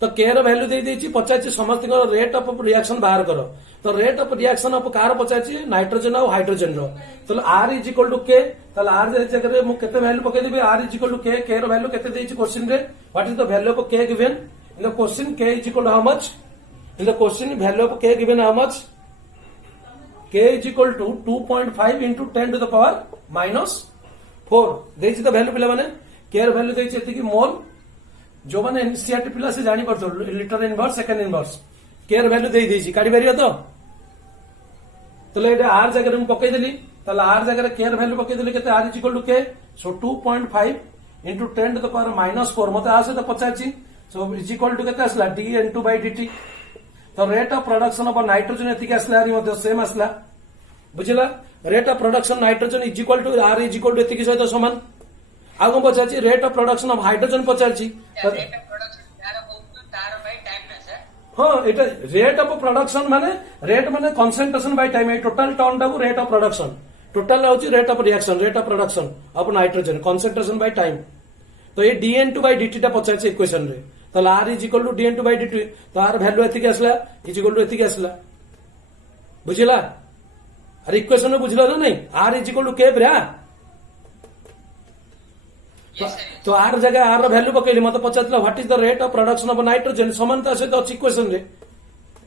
तो के रो वैल्यू दे देछि पचाछि समस्त रेट ऑफ रिएक्शन बाहर करो तो रेट ऑफ रिएक्शन ऑफ कार पचाछि नाइट्रोजन और हाइड्रोजन रो तो आर इज इक्वल टू के ताले आर जगह मु केते वैल्यू पके देबे आर इज इक्वल टू के रो वैल्यू केते देछि क्वेश्चन रे what is the value of k given in the question k is equal to how much in the question value of k given how much k is equal to 2.5 into 10 to the power minus 4 देछि तो value पिला माने k रो value देछि एति कि मोल जो माने एनसीईआरटी पिला से जानि परतो litre inverse second inverse k रो वैल्यू देइ देछि काढी परियो तो तले एटा r जगह हम पकै देली तले r जगह k रो वैल्यू पकै देली केते r is equal to k so 2.5 into 10 to the power minus 4 मते आ से तो पचाछि so is equal to केते आसला dN2 by dt तो rate of production of nitrogen एतिक आसला रि सेम आसला बुझिला rate of production nitrogen is equal to R is equal to एतिक सहित समान आ कोन पचाछि rate of production of hydrogen पचाछि हां एटा रेट ऑफ प्रोडक्शन माने रेट माने concentration by time total turn डाउ रेट ऑफ प्रोडक्शन टोटल होछि rate of reaction rate of production of nitrogen concentration by time तो ये dN2 by dt टा पचाछि इक्वेशन रे तो r is equal to dN2 by dt तो r value एतिक आसला इज इक्वल टू एतिक आसला बुझिला अरे इक्वेशन में बुझला ना नहीं r is equal to k ब्रा तो r जगह r रो वैल्यू पकेली मते पचातला what is the rate of production of nitrogen समानता से तो इक्वेशन रे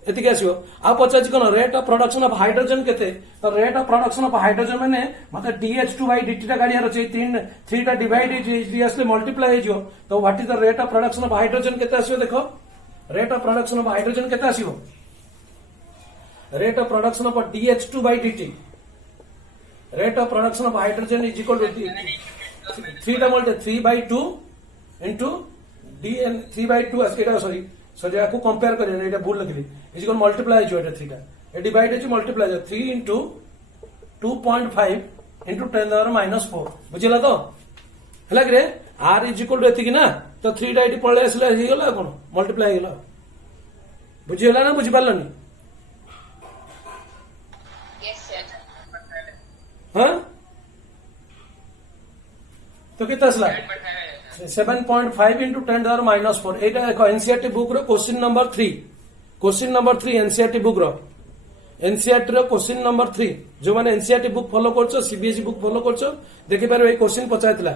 एतिक आसीओ आ पचाछि कोन rate of production of hydrogen केते तो rate of production of hydrogen माने मते dH2 by dt टा गाड़िया रछि 3 टा डिवाइड इज असले मल्टीप्लाई हिजो तो what is the rate of production of hydrogen केते आसीओ देखो rate of production of hydrogen केते आसीओ rate of production of dH2 by dt rate of production of hydrogen is equal to 3 टा multi 3 by 2 into dn 3 by 2 Etah sorry आपको compare करिए एटा भूल लिखली इज इक्वल मल्टीप्लाई जो एटा 3 टा ए divide है मल्टीप्लाई जो 3 into 2.5 into 10 the power minus 4 बुझिला तो हला रे r इज इक्वल टू एतिकी ना तो 3 टा एटी पळे आसला हे गेला कोन मल्टीप्लाई गेला बुझिला ना बुझि पारलनी Yes, sir. हां तो कितना आसला 7.5 into 10 the power minus 4 एटा देखो एनसीईआरटी बुक रो क्वेश्चन नंबर 3 एनसीईआरटी बुक रो एनसीईआरटी रो क्वेश्चन नंबर 3 जो माने एनसीईआरटी बुक फॉलो करछो सीबीएसई बुक फॉलो करछो देखि पारो ए क्वेश्चन पचाइतला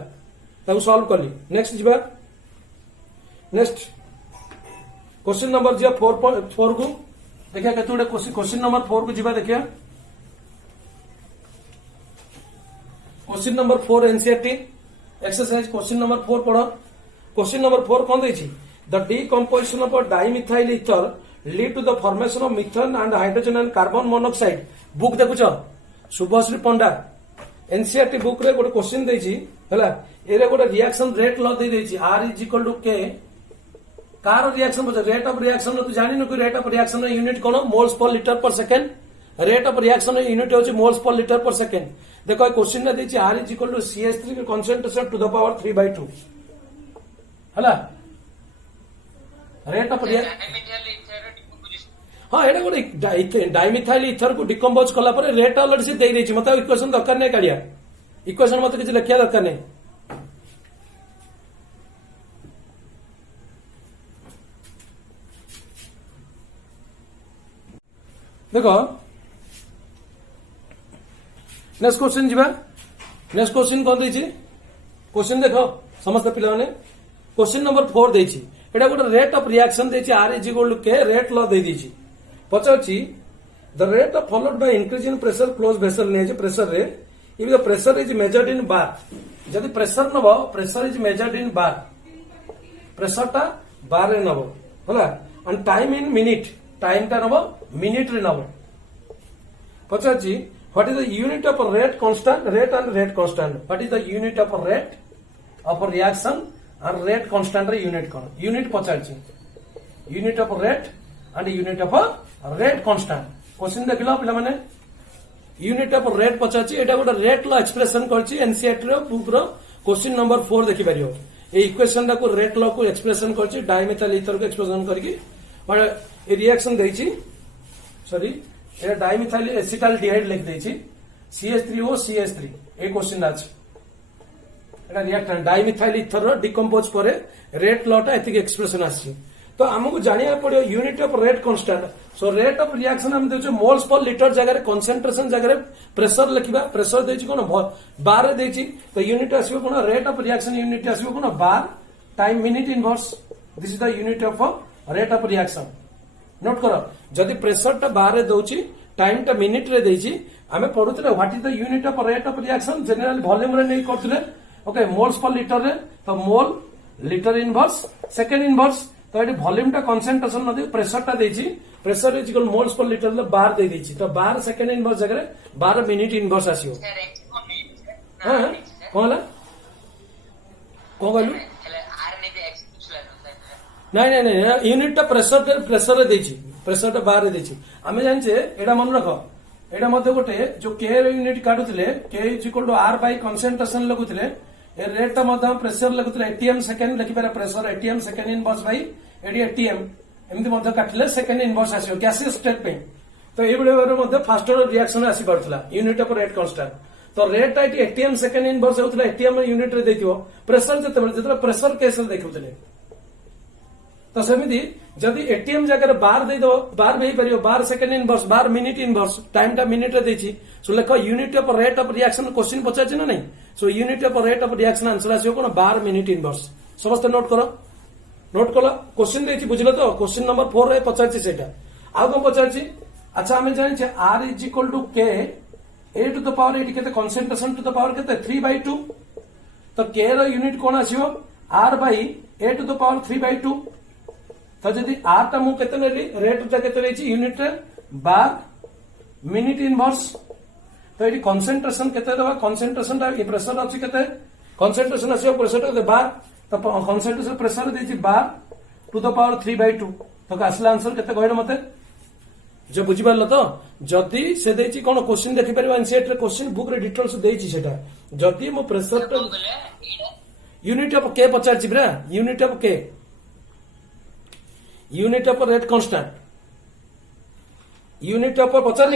ताको सॉल्व करली नेक्स्ट जिबा नेक्स्ट क्वेश्चन नंबर जे 4 को देखिया केतुडे क्वेश्चन नंबर 4 को जिबा देखिया question number 4 NCERT exercise question number 4 पढ़ो क्वेश्चन नंबर 4 कौन देछि the decomposition of dimethyl ether lead to the formation of methane and hydrogen and carbon monoxide book देखुछ शुभश्री पंडा एनसीईआरटी बुक रे गोटे क्वेश्चन देछि हला एरे गोटे रिएक्शन रेट ल दे देछि r is equal to k कार रिएक्शन बच रेट ऑफ रिएक्शन तू जानि न कि रेट ऑफ रिएक्शन यूनिट कोन moles per litre per second rate of reaction unit होछि moles per litre per second देखो क्वेश्चन ने देछि r is equal to CH3 के कंसंट्रेशन टू द पावर 3/2 हला रेट ऑफ हां एटा गोटे डाइमिथाइल ईथर को डिकम्पोज कला पर रेट ऑलरेडी से दे देछि मते इक्वेशन दरकार नै काढिया इक्वेशन मते किछ लिखिया दरकार नै देखो नेक्स्ट क्वेश्चन जीवा नेक्स्ट क्वेश्चन कौन देछि क्वेश्चन देखो समस्त पिला माने क्वेश्चन नंबर 4 देछि एटा गोटे रेट ऑफ रिएक्शन देछि r is equal to k rate ल दे देछि पचाछि the rate of followed by increase in pressure close vessel ने जे प्रेशर रे if the pressure is measured in bar जदि प्रेशर नबो pressure is measured in bar pressure टा बार रे नबो होला and time in minute time टा नबो मिनिट रे नबो पचाछि what is the unit of rate constant rate and rate constant what is the unit of rate of reaction and rate constant रे unit कोन unit पचाछि unit of rate and unit of rate constant question देखिलो पिला माने unit of rate पचाछि एटा गोटे rate ला एक्सप्रेशन करछि एनसीईआरटी रो बुक रो क्वेश्चन नंबर 4 देखि परियो ए इक्वेशन को रेट ला को एक्सप्रेशन करछि डाइमिथाइल ईथर को एक्सप्रेशन करके और ए रिएक्शन देछि सॉरी এটা ডাইমিথাইল এসিটালডিহাইড লিখি দেইছি CH3O CH3 এই কোশ্চেন আছে এটা রিঅ্যাক্টান্ট ডাইমিথাইল ইথর ডিকম্পোজ পরে রেট লটা এতিক এক্সপ্রেশন আসছে তো আমাকে জানিয়া পড়িও unit of rate constant so rate of reaction हम देछो मोल्स पर लीटर जगह कंसंट्रेशन जगह प्रेशर लिखिबा प्रेशर देछि कोन बार देछि तो यूनिट आसीबो कोन रेट ऑफ रिएक्शन यूनिट आसीबो कोन bar time minute inverse this is the unit of rate of reaction note करो जदि प्रेशर टा बार रे दउछि टाइम टा मिनिट रे देछि हमें पढुतले what is the unit of rate of reaction general volume रे नै करथले ओके मोल्स पर लीटर रे तो mole litre inverse second inverse तो ये वॉल्यूम टा कंसंट्रेशन नदी प्रेशर टा देछि pressure is equal moles per litre ले बार दे देछि तो बार सेकंड इनवर्स जगह 12 मिनिट इनवर्स आसियो हां कोला को कहलु नहीं नहीं नहीं यूनिट टा प्रेशर रे देछि प्रेशर टा बार रे देछि हमें जानछे एडा मन रखो एडा मध्ये गोटे जो के यूनिट काढुतले K is equal to R by concentration लगुतले ए रेट टा मध्ये प्रेशर लगुतले एटीएम सेकंड लिखि पारे pressure ATM second inverse by एडी एटीएम एमती मध्ये काटले सेकंड इनवर्स आसियो गैसियस स्टेट पे तो ए गुडे मध्ये फास्ट ऑर्डर रिएक्शन आसी पड़थला यूनिट ऑफ रेट कांस्टेंट तो रेट टा एटीएम सेकंड इनवर्स होतला एटीएम यूनिट रे देखियो प्रेशर जते प्रेशर केस रे देखुतले तो सेमिति जदि एटीएम जगह बार दे दो बार भी परियो bar second inverse bar minute inverse time टा मिनिट रे देछि सो लेखो unit of rate of reaction question पचाछि ना नहीं so unit of rate of reaction answer आसियो कोन बार मिनिट इनवर्स समस्त नोट करो क्वेश्चन देछि बुझलो तो क्वेश्चन नंबर 4 रे पचाछि सेटा आ को पचाछि अच्छा हमें जानि छे r is equal to k a to the power 8 केते कंसंट्रेशन टू द पावर केते 3/2 तो k रो यूनिट कोन आसियो r by a to the power 3/2 तो जदि आर टा मु केते नेली रेट टा केते लेछि यूनिट बार मिनिट इनवर्स तो एटी कंसंट्रेशन केते दबा कंसंट्रेशन टा प्रेशर अछि केते कंसंट्रेशन अछि प्रेशर टा बार तो कंसंट्रेशन प्रेशर देछि बार टू द पावर 3/2 तो असला आंसर केते कहले मते जो बुझि परलो तो जदि से देछि कोन क्वेश्चन देखि परबा एनसीईआरटी रे क्वेश्चन बुक रे डिटेल्स देछि सेटा जदि मो प्रेशर टा यूनिट ऑफ के पचाछि ब्रा यूनिट ऑफ के unit of rate constant unit of Pachar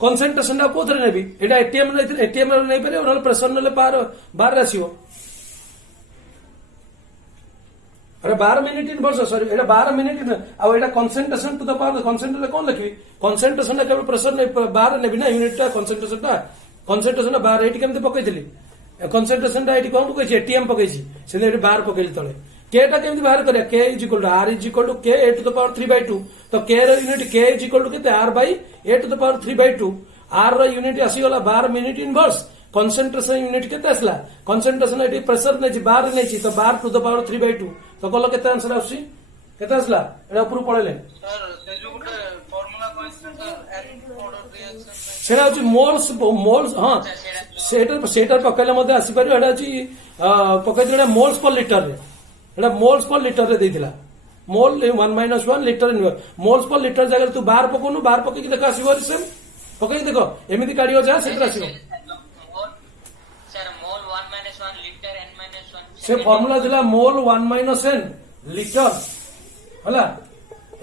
concentration टा कोथरे नेबी एटा एटीएम रे नै पारे ओनल प्रेशर नले बार आसीओ अरे 12 मिनिट इनवर्स सॉरी एटा 12 मिनिट आ एटा concentration to the power concentration कोन लिखबी कंसंट्रेशन टा केवल प्रेशर नै बार नेबी ना यूनिट टा कंसंट्रेशन बार एटी केमते पकैथिली कंसंट्रेशन टा एटी कोन पकैछि एटीएम पकैछि सेने एटी बार पकैली तळे के टा केमती बाहर करिया K is equal to R is equal to K A to the power 3/2 तो के रो unit K is equal to केते R by A to the power 3/2 R रो यूनिट आसी गला 12 मिनिट इनवर्स कंसंट्रेशन यूनिट केते असला concentration eighty pressure नै बार नै छी तो बार टू द पावर 3/2 तो कलो केते आंसर आसी केते असला एटा ऊपर पळेले सर से जो गुटे formula question sir N order reaction सेटा होची मोल्स हां सेटा पकैले मध्ये आसी परियो एटा होची पकै दिना मोल्स पर लीटर रे एटा मोल्स पर लीटर रे देथिला मोल 1 - 1 litre in moles per litre जगह तू बार पकोनु बार पकै के देखा आसीबो सेम पकै देखो एमिति काढियो जा सेtra आसीबो सर मोल 1 - 1 लीटर n - 1 से फार्मूला दिला मोल 1 - n लीटर हला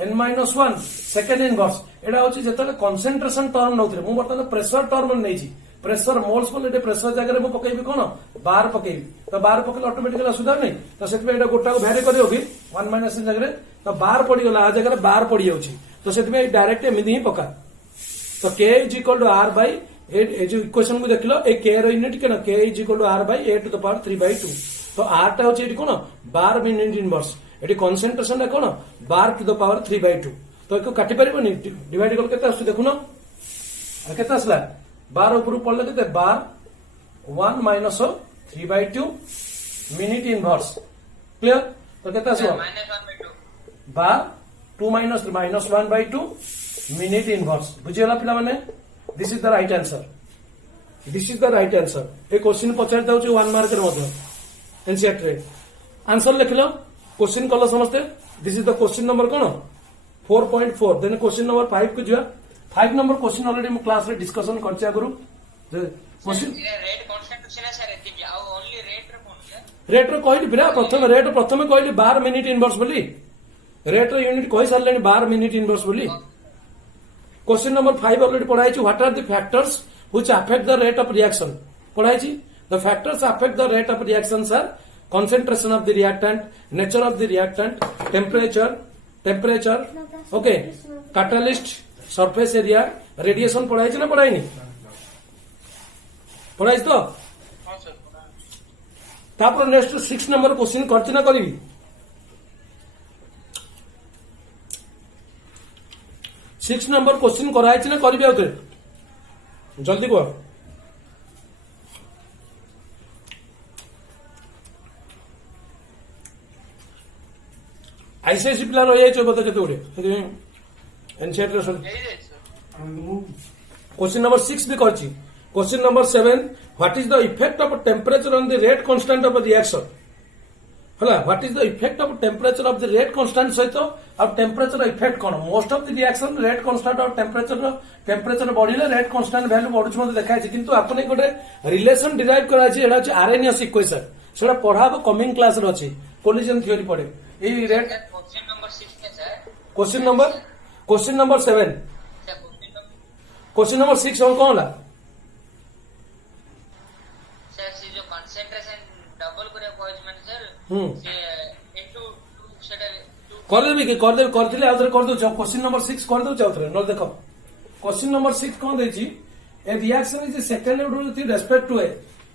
n - 1 सेकंड इनवर्स एटा होची जतले कंसंट्रेशन टर्म नउथरे मु बर्तन प्रेशर टर्म नै छी प्रेशर मोल्स पर लेटे प्रेशर जगह मु पकैबी कोन बार पकैबी तो बार पकैले ऑटोमेटिकली असुविधा नै तो सेतबे एटा गोटा को भ्यारी करियो भी 1 - n जगह तो बार पड़ी गला आ जगह बार पड़ी जाउची तो सेतबे डायरेक्ट एमिति ही पका तो k is equal to r by A जो इक्वेशन को देखलो ए k रो यूनिट केना k is equal to r by a to the power 3/2 तो r टा होची एटी कोन 12 मिनिट इनवर्स एटी कंसंट्रेशन टा कोन 12 टू द पावर 3/2 तो एको काटि परिबो नि डिवाइड कर केते आसु देखुनो आ केते असला 12 ऊपर पड़ले केते 12 1 - 3/2 मिनिट इनवर्स क्लियर तो केते आसो -1/2 12 2 - 1/2 मिनिट इनवर्स बुझियला पिला माने this is the right answer ए क्वेश्चन पचार दाउची 1 मार्क रे मधे एनसीईआरटी रे आंसर लिखलो क्वेश्चन कलो समस्ते this is the question number कोन 4.4 देन क्वेश्चन नंबर 5 को जिया 5 नंबर क्वेश्चन ऑलरेडी मु क्लास रे डिस्कशन करछि आगरु क्वेश्चन रेट कांस्टेंट छिला सर एति आ ओनली रेट रे कोन रेट रे कहली बिरा प्रथम कहली 12 मिनिट इनवर्स बोली रेट रे यूनिट कहि सारलेनी 12 मिनिट इनवर्स बोली क्वेश्चन नंबर 5 ऑलरेडी पढ़ाई what are the factors which affect the rate of reaction पढ़ाई the factors affect the rate of reactions are concentration of the reactant, nature of the reactant, temperature, okay, catalyst, surface area, radiation पढ़ाई ना पढ़ाई नहीं पढ़ाई तो हाँ sir तापर next 6 number question करछि ना करिवि 6 नंबर क्वेश्चन कराई ना करिवि आउते जल्दी कह आईसीएससी पिला रही जाइए बोधे केते गुड़े एनसीआरटी यही है सर क्वेश्चन नंबर 6 भी करछि question number 7 what is the effect of temperature on the rate constant of reaction हला what is the effect of temperature of the rate constant सहित अब टेम्परेचर इफेक्ट कोन most of the reaction rate constant और temperature बढ़िले rate constant value बढ़ुछ मते देखाइ किंतु आपने गोटे रिलेशन डिराइव कराइ एडा अछि आरएनएस इक्वेशन सेडा पढाबो कमिंग क्लास रे अछि कोलिजन थ्योरी पढे ए रेट क्वेश्चन नंबर 6 में sir question number 7 sir question number 6 और कौन ला सर से जो कंसंट्रेशन डबल करे कहै माने सर से इनटू 2 सेटा 2 करथिले आउथरे कर दो क्वेश्चन नंबर 6 कर दो आउथरे न देखो क्वेश्चन नंबर 6 कोन देछि a reaction is second order with respect to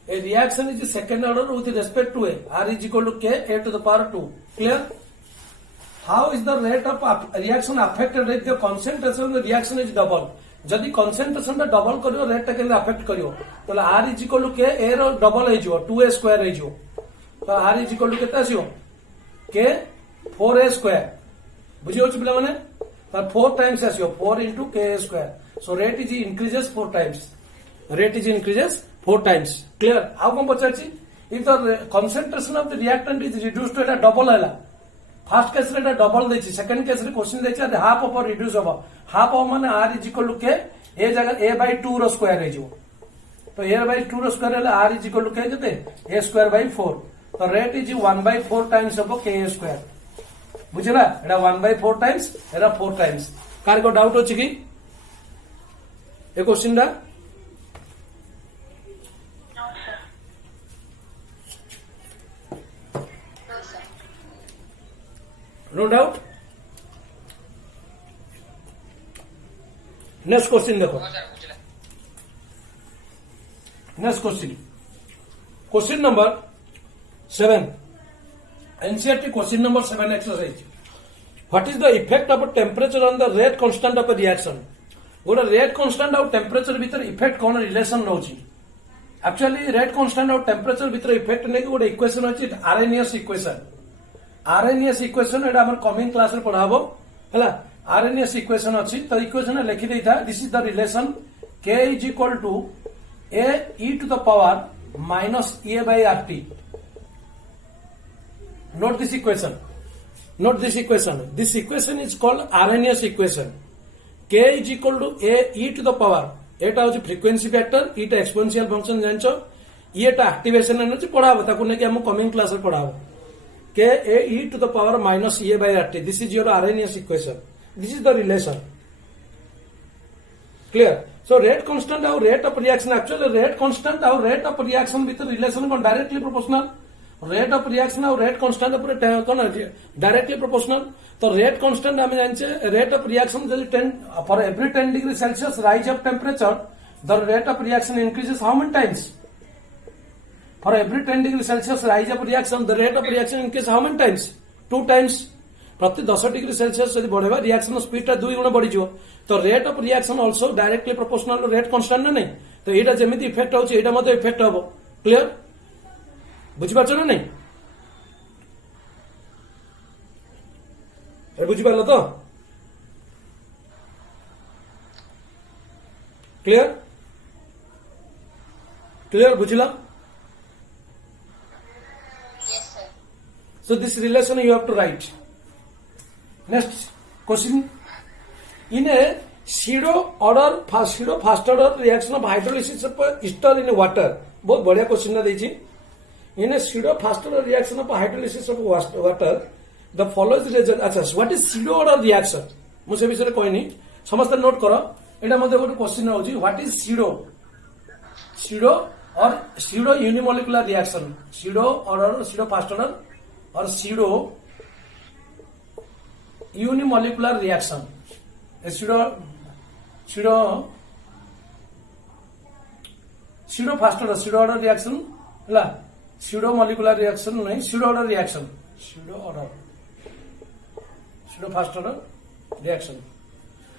a reaction is second order with respect to r is equal to k a to the power 2 clear how is the rate of reaction affected if the concentration of the reaction is double जदि concentration टा double करियो rate टा केले affect करियो तो r is equal to k a row double हे जिवो 2a square हे जिवो तो r is equal to केते आसियो k 4a square बुझियो छ पिला माने तो 4 times आसियो 4 into k square so rate is increases 4 times 4 times clear how come पचारछि if the concentration of the reactant is reduced to a double हैला first case रे double देछि second case रे question देछि हाफ ऑफ रिड्यूस होबो half of माने r is equal to k A जगह a by 2 रो square हे जिवो तो a by 2 रो स्क्वायर हैला r is equal to k जते a स्क्वायर by 4 तो रेट इज 1 by 4 टाइम्स होबो k स्क्वायर बुझला एडा 1 by 4 टाइम्स एडा 4 टाइम्स कार को डाउट होछि कि ए क्वेश्चन दा नो डाउट नेक्स्ट क्वेश्चन देखो सर बुझला next question number 7 NCERT question number 7 exercise what is the effect of temperature on the rate constant of reaction गोटे रेट कांस्टेंट और temperature भीतर effect कौन रिलेशन नौची एक्चुअली रेट कांस्टेंट और temperature भीतर effect नहीं गोटे इक्वेशन अछि आरएनएस इक्वेशन एटा हमर कमिंग क्लास रे पढाबो हला आरएनएस इक्वेशन अछि तो इक्वेशन लिखि देता this is the relation k is equal to a e to the power minus a by rt note this equation this equation is called RNS equation k is equal to a e to the power एटा होची frequency factor इटा exponential function जानचो एटा activation energy पढाबो ताकू ने कि हम coming class रे पढाबो k a e to the power minus a by rt this is your RNS equation this is the relation clear so rate constant और rate of reaction actually rate constant और rate of reaction with relation con directly proportional rate of reaction और rate constant ऊपर कौन directly proportional तो rate constant हम जानचे rate of reaction जब 10 for every 10 degree Celsius rise of temperature the rate of reaction increases how many times for every 10 degree Celsius rise of reaction the rate of reaction increases how many times 2 times प्रति 10 degree Celsius यदि बढ़ेबा reaction speed टा 2 गुण बढ़ी जो तो rate of reaction also directly proportional to rate constant ना नहीं तो एटा जेमिति इफेक्ट होची एटा मते इफेक्ट हबो क्लियर बुझि पाछो ना नहीं ए बुझि पालो तो क्लियर बुझिला yes sir so this relation you have to write next question in a pseudo fast order reaction of hydrolysis of ester in water बहुत बढ़िया क्वेश्चन ना देछि in a pseudo fast order reaction of hydrolysis of water the follows result अच्छा what is pseudo order reaction मु से विषय कहनी समस्त नोट कर एटा मते गोटे क्वेश्चन होची व्हाट इज सीडो सीडो और pseudo unimolecular reaction pseudo order pseudo first order और pseudo unimolecular reaction pseudo pseudo pseudo first order pseudo order reaction हला सीडो मॉलिक्यूलर रिएक्शन नहीं pseudo order reaction pseudo first order reaction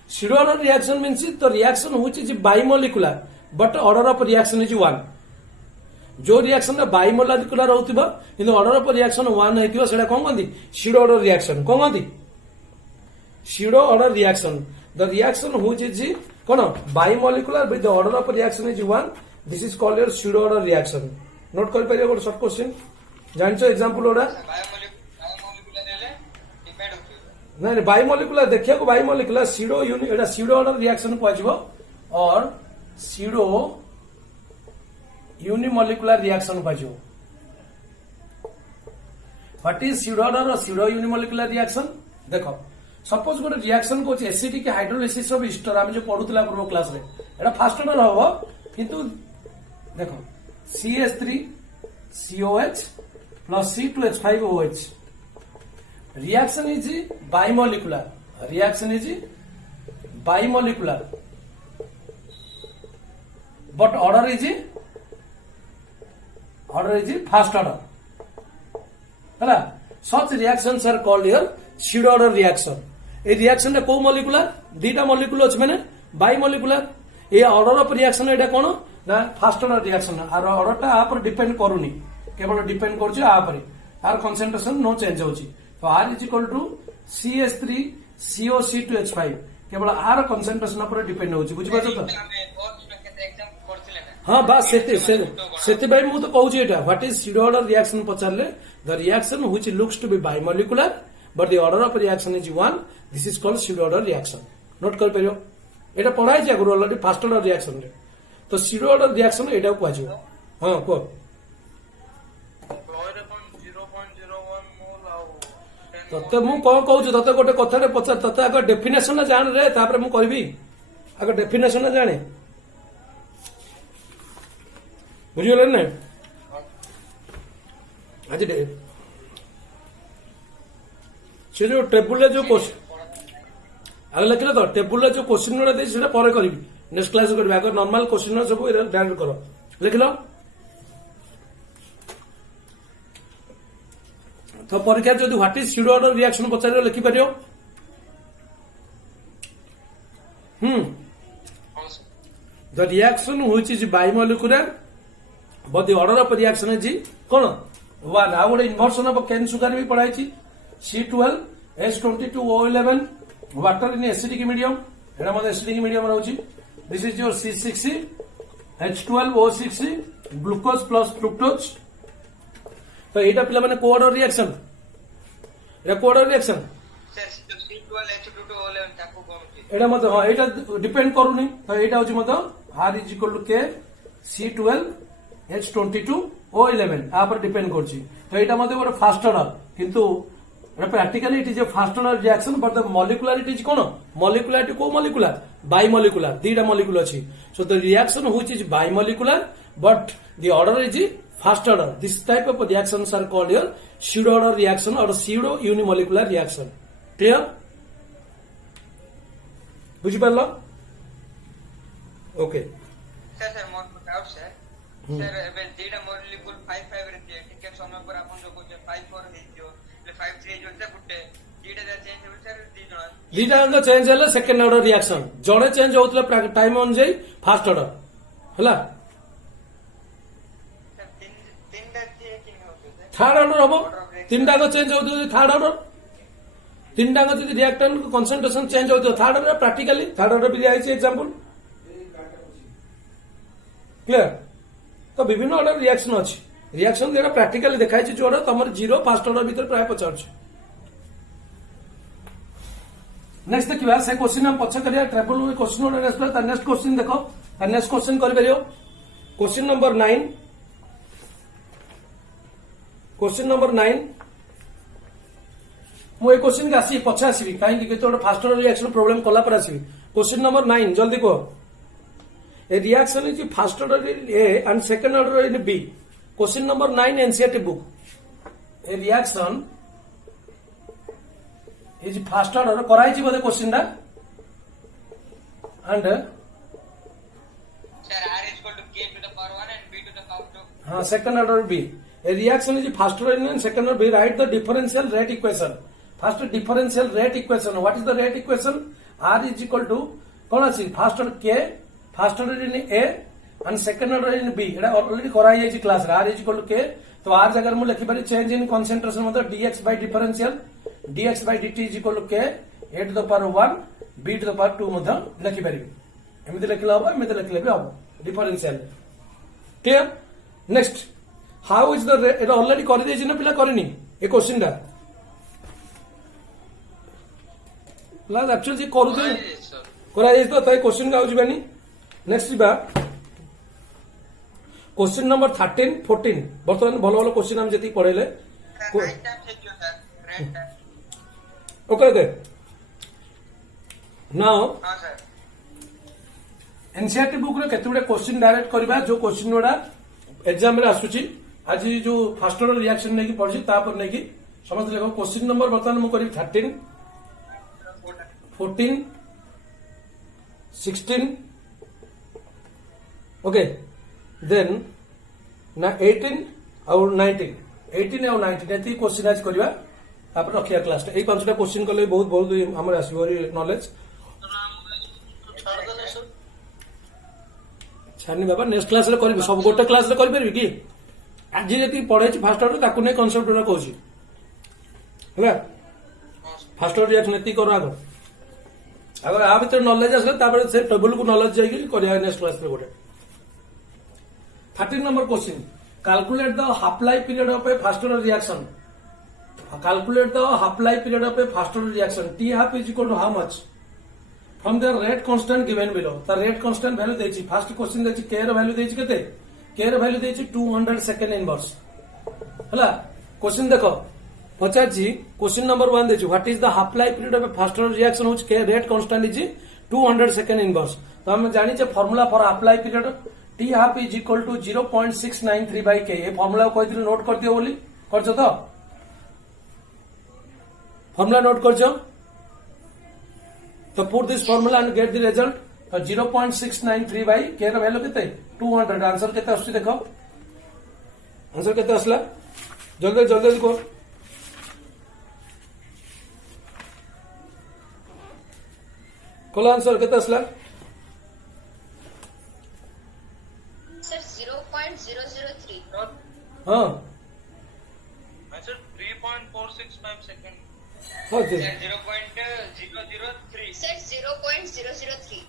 pseudo order reaction means तो reaction होची जे bimolecular but order of reaction is 1 जो reaction bimolecular होतिबो in order of reaction 1 हेतिबो सेटा कोन कहंदी सीडो ऑर्डर रिएक्शन कोन कहंदी pseudo order reaction the reaction होची जे कोन bimolecular with the order of reaction is 1 this is called your pseudo order reaction note कर पाइबो गोटे शॉर्ट क्वेश्चन जानछो एग्जांपल ओडा नहीं बायोमोलिकुलर देखिए biomolecular pseudo unit pseudo order reaction कहजिवो और सीडो यूनिमोलिकुलर रिएक्शन कहजिवो व्हाट इज सीडो ऑर्डर और सीडो यूनिमोलिकुलर रिएक्शन देखो सपोज गोटे रिएक्शन को एसिडिक हाइड्रोलिसिस ऑफ ईस्टर हम जो पढुतला पूर्व क्लास रे एटा फास्ट ऑर्डर होबो किंतु देखो CH3 COH plus C2H5OH reaction is bimolecular but order is fast order है such reactions are called here pseudo order reaction A reaction रे को मॉलिक्यूलर दीटा मॉलिक्यूल अछि माने बाइमोलिकुलर ए ऑर्डर ऑफ रिएक्शन एटा कोन ना फास्ट ऑर्डर रिएक्शन आर ऑर्डरटा आ पर depend करूनी केवल depend करछि आ पर आर कंसंट्रेशन नो चेंज होछि तो R is equal to CH3 COC2H5 केवल आर कंसंट्रेशन पर डिपेंड होछि बुझि पाछो तो हां बस सेते भाई मु तो कहूछि एटा what is pseudo order reaction पचारले the reaction which looks to be bimolecular but the order of reaction is 1 this is called pseudo order reaction note कर परियो एटा पढाई छै गुरु ऑलरेडी फास्ट ऑर्डर रिएक्शन रे तो सीडो ऑर्डर रिएक्शन एटा को आजो हां को तते मु को कहूछु तते गोटे कथारे पचार तते आगे डेफिनेशन जान रे तापर मु कहबी आगे डेफिनेशन जाने बुझियो ने आज दे से जो टेबुल रे जो क्वेश्चन आगे लिखले तो टेबुल रे जो क्वेश्चन गुडा दे सेटा परे करबी नेक्स्ट क्लास करबी आगे नॉर्मल क्वेश्चन सब डायरेक्ट करो लिखलो तो परीक्षा जदि what is pseudo order reaction पचार लिखि परियो the reaction which is bimolecular but the order of reaction is कोन वन आ गोटे इन्वर्सन ऑफ केन सुगर भी पढ़ाई छी C12H22O11 water in acidic medium एटा मते एसिडिक मीडियम रहउची this is your C6 H12O6 glucose plus fructose तो एटा पिला माने को ऑर्डर रिएक्शन एटा को ऑर्डर रिएक्शन सर C12H22O11 ताको कोन एटा मते हां एटा डिपेंड करूनी तो एटा होची मते R is equal to K C12H22O11 आ पर डिपेंड करची तो एटा मते गोटे फास्ट ऑर्डर किंतु practically it is a fast order reaction but the molecularity is kono molecularity ko molecular bimolecular dita molecule achi so the reaction which is bimolecular but the order is fast order this type of reactions are called your pseudo order reaction or pseudo unimolecular reaction clear बुझि परलो okay sir sir मोर doubt sir sir एबे data molecule 5 रे ठीक समय पर आपण जो कोचे 5 4 हेतियो 5 3 जो गुटे data चेंज हो सर दीटा अंग चेंज हले सेकंड ऑर्डर रिएक्शन जड़े चेंज होतले टाइम ऑन जाई फास्ट ऑर्डर हला थर्ड ऑर्डर हबो तीनटा को चेंज होतो थर्ड ऑर्डर तीनटा को जदी रिएक्टेंट कंसंट्रेशन चेंज होतो third order practically third order भी आइछ एग्जांपल क्लियर तो विभिन्न ऑर्डर रिएक्शन अछि रिएक्शन जेटा प्रैक्टिकली देखाइ छै जोडा तमर जीरो फास्ट ऑर्डर भीतर प्राय 50 छै नेक्स्ट देखिबा से क्वेश्चन हम पछ करिया ट्रेबल में क्वेश्चन ऑर्डर नेक्स्ट ता नेक्स्ट क्वेश्चन देखो ता नेक्स्ट क्वेश्चन कर परियो क्वेश्चन नंबर 9 क्वेश्चन नंबर 9 ମୁଁ ଏ क्वेश्चन के आसी पछे आसीबी काहे कि केते फास्ट ऑर्डर रिएक्शन प्रॉब्लम कला पर आसीबी क्वेश्चन नंबर 9 जल्दी को a reaction is first order in A and second order in B question number 9 NCERT book a reaction is first order कराई छी बोले क्वेश्चन दा and Sir, R is equal to K to the power 1 and B to the power 2. हाँ second order B a reaction is first order in second order B right the differential rate equation first differential rate equation what is the rate equation R is equal to कौन अछि first order के first order in A and second order in B एटा already कराई जाई class रे are is equal to के तो are जगह मु लिखि पारि चेंज इन कंसंट्रेशन मतलब dx by differential dx by dt is equal to K a to the power 1 b to the power 2 मतलब लिखि पारि एमिति लिखले हो एमिति लिखले भी हो differential clear next how is the Etah already कर देछि ना पिला करनी ए क्वेश्चन दा लाज एक्चुअली जे करू दे करा जाय तो तय क्वेश्चन का होजिबानी नेक्स्ट बा क्वेश्चन नंबर 13 14 बर्तमान भलो भलो क्वेश्चन हम जति पढेले Sir, right time check your sir. Right time. Okay okay now हाँ sir. एनसीईआरटी बुक रे केते गुडे क्वेश्चन डायरेक्ट करबा जो क्वेश्चन गुडा एग्जाम रे आसुची आज जो फास्ट ऑर्डर रिएक्शन नै की पढी ता पर नै की समझ लेको क्वेश्चन नंबर बर्तमान मु करी 13 14 16 ओके देन ना 18 और 19 18 और 19 एती क्वेश्चन आज करबा तापर रखिया क्लास ए पांचटा क्वेश्चन कले बहुत बहुत हमर आसीबो नॉलेज छानी बाबा नेक्स्ट क्लास रे करबी सब गोटे क्लास रे कर परबी कि आज जति पढै छी फास्ट ऑर्डर ताकू नै कांसेप्ट रा कहूची हैला फास्ट ऑर्डर रिएक्शन एती करो आगो अगर आ भीतर नॉलेज आसले तापर से टेबल को नॉलेज जाइए करिया नेक्स्ट क्लास रे गोटे 13 number question calculate the half life period of a first order reaction calculate the half life period of a first order reaction T half is equal to how much from the rate constant given below the rate constant value देछि first question देछि के र value देछि केते के र value देछि 200 second inverse हला question देखो पचास जी क्वेश्चन नंबर 1 देछि what is the half life period of a first order reaction which K rate constant is 200 second inverse तो हम जानि छे formula for half life period T half is equal to 0.693 by K ये formula को कहथिल note कर दियो बोली करछो तो फार्मूला नोट करछो तो put this formula and get the result तो 0.693 बाय के र वैल्यू केते 200 आंसर केते आछी देखो आंसर केते असला जल्दी जल्दी देखो कोला आंसर केते असला सर 0.003 हां I said 3.465 seconds. हो Sir, जे 0.003. Sir 0.003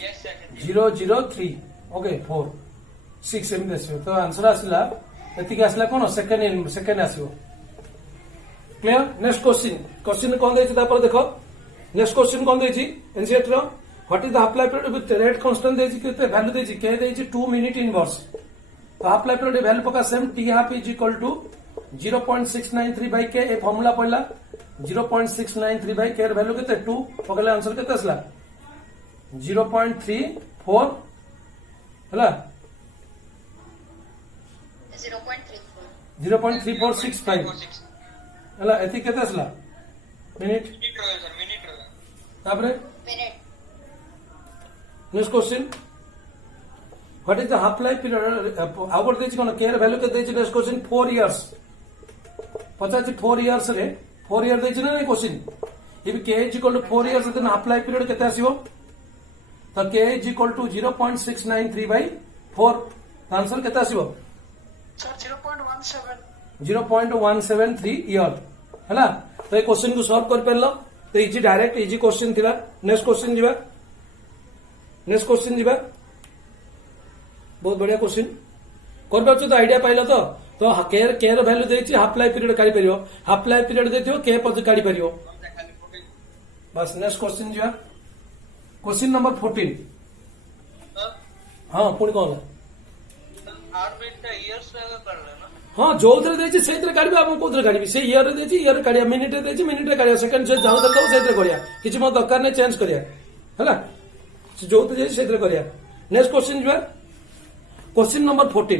Yes sir. 0.003 ओके 4 6 एम देसो तो आंसर आसला एति के आसला कोन सेकंड आसीबो क्लियर नेक्स्ट क्वेश्चन कोन देछि तापर देखो नेक्स्ट क्वेश्चन कोन देछि एनसीईआरटी रो what is the half life period with rate constant देछि केते वैल्यू देछि के देछि 2 मिनिट इनवर्स तो हाफ लाइफ पीरियड वैल्यू पका same T half is equal to 0.693 by के ए फार्मूला पहला 0.693 बाय के वैल्यू केते 2 पकले आंसर केते असला 0.34 हला 0.3465 हला एति केते असला minute Minute row sir. Minute row. तापरे minute next question what is the half life period out देछि कोन के वैल्यू के देछि नेक्स्ट क्वेश्चन 4 इयर्स पता छै 4 इयर्स रे 4 इयर देछि ना question if K is equal to 4 years then half life period केते आसीबो तो K is equal to 0.693 by 4 answer केते आसीबो Sir, 0.17. 0.173 ईयर हैला तो ये क्वेश्चन को सॉल्व कर परलो तो इजी डायरेक्ट इजी क्वेश्चन थिला नेक्स्ट क्वेश्चन जीवा बहुत बढ़िया क्वेश्चन कर पाछो तो आईडिया पाइलो तो के र वैल्यू देछि हाफ लाइफ पीरियड काढी परियो हाफ लाइफ पीरियड देथियो के पद काढी परियो बस नेक्स्ट क्वेश्चन जीवा क्वेश्चन नंबर 14 Sir, हां पुणी कोन R bit का years में अगर कर लेना हाँ जो से कौन काढ़ी से इयर इयर काढ़िया मिनिटे काढ़िया सेकेंड जो दब से करिया किसी मत दरकार नहीं चेंज करिया है जो से करिया नेक्स्ट क्वेश्चन जी क्वेश्चन नंबर 14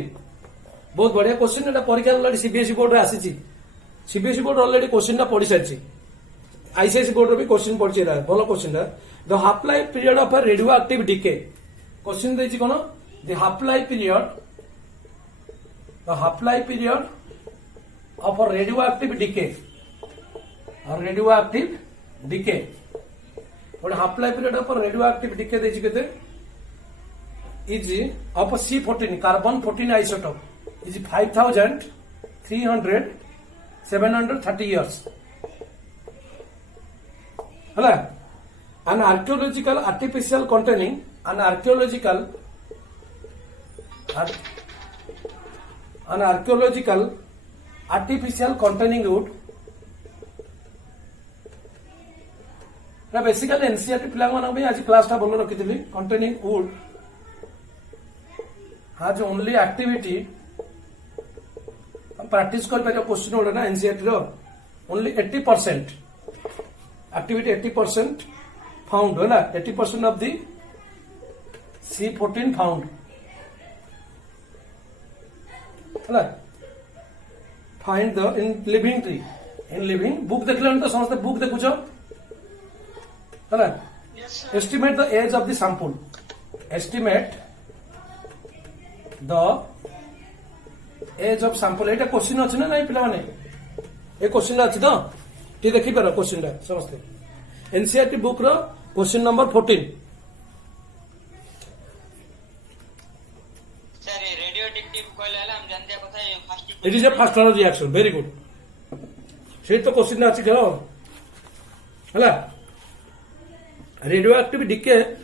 बहुत बढ़िया क्वेश्चन एटा परीक्षा ऑलरेडी सीबीएसई बोर्ड रे आसी सीबीएसई बोर्ड ऑलरेडी क्वेश्चन पढ़ी सारी आईसीएसई बोर्ड भी क्वेश्चन पढ़ी भल question the half life period of radioactive decay question देछि कोन the half life period of a radioactive decay what half life period of a radioactive decay देछि केते is of a C14 carbon 14 isotope is 5300 730 years हला an archaeological artificial containing an archaeological artificial containing wood ना basically NCERT पिला मानक भी आज class टा बोल रखिथिली containing wood has only activity हम प्रैक्टिस कर पारे क्वेश्चन ओडा ना एनसीईआरटी रो only 80% activity 80% found है ना 80% of the C14 found है ना find the in living book देखलन तो समझते book देखुछ है ना estimate the age of the sample Etah question अछि ना नहीं पिला माने ए क्वेश्चन अछि तो टी देखि पारो क्वेश्चन समझते एनसीईआरटी बुक रो question number 14 It is a first order reaction. Very good. से तो क्वेश्चन अच्छी खेल है radioactive decay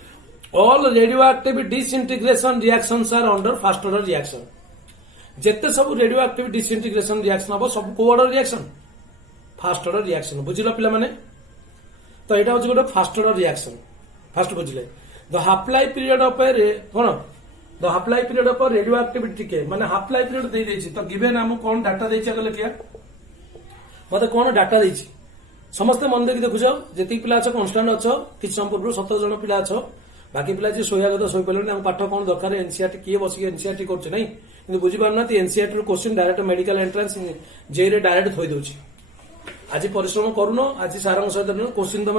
all radioactive disintegration reactions are under first order reaction जेते सब radioactive disintegration reaction हम सब को order reaction first order reaction बुझिला पिला माने तो एटा होछ गोटे first order reaction first बुझिले the half life period of a cone the half life period of radioactive decay माने half life period दे देछि तो गिवन हम कोन डाटा देछि अगले किया मते कोन डाटा देछि समस्त मन देखि देखु जाओ जेति पिला छ कांस्टेंट अछ किछ सम पूर्व 17 जन पिला छ बाकी पिला जे सोयागत सोय पलनि हम पाठ कोन दरकार एनसीईआरटी किए बसी एनसीईआरटी करछ नै किंतु बुझि पारना ती एनसीईआरटी रो क्वेश्चन डायरेक्ट मेडिकल एंट्रेंस जे रे डायरेक्ट थोइ दोछि आज परिश्रम करूनो आज सारंग सहित क्वेश्चन तुम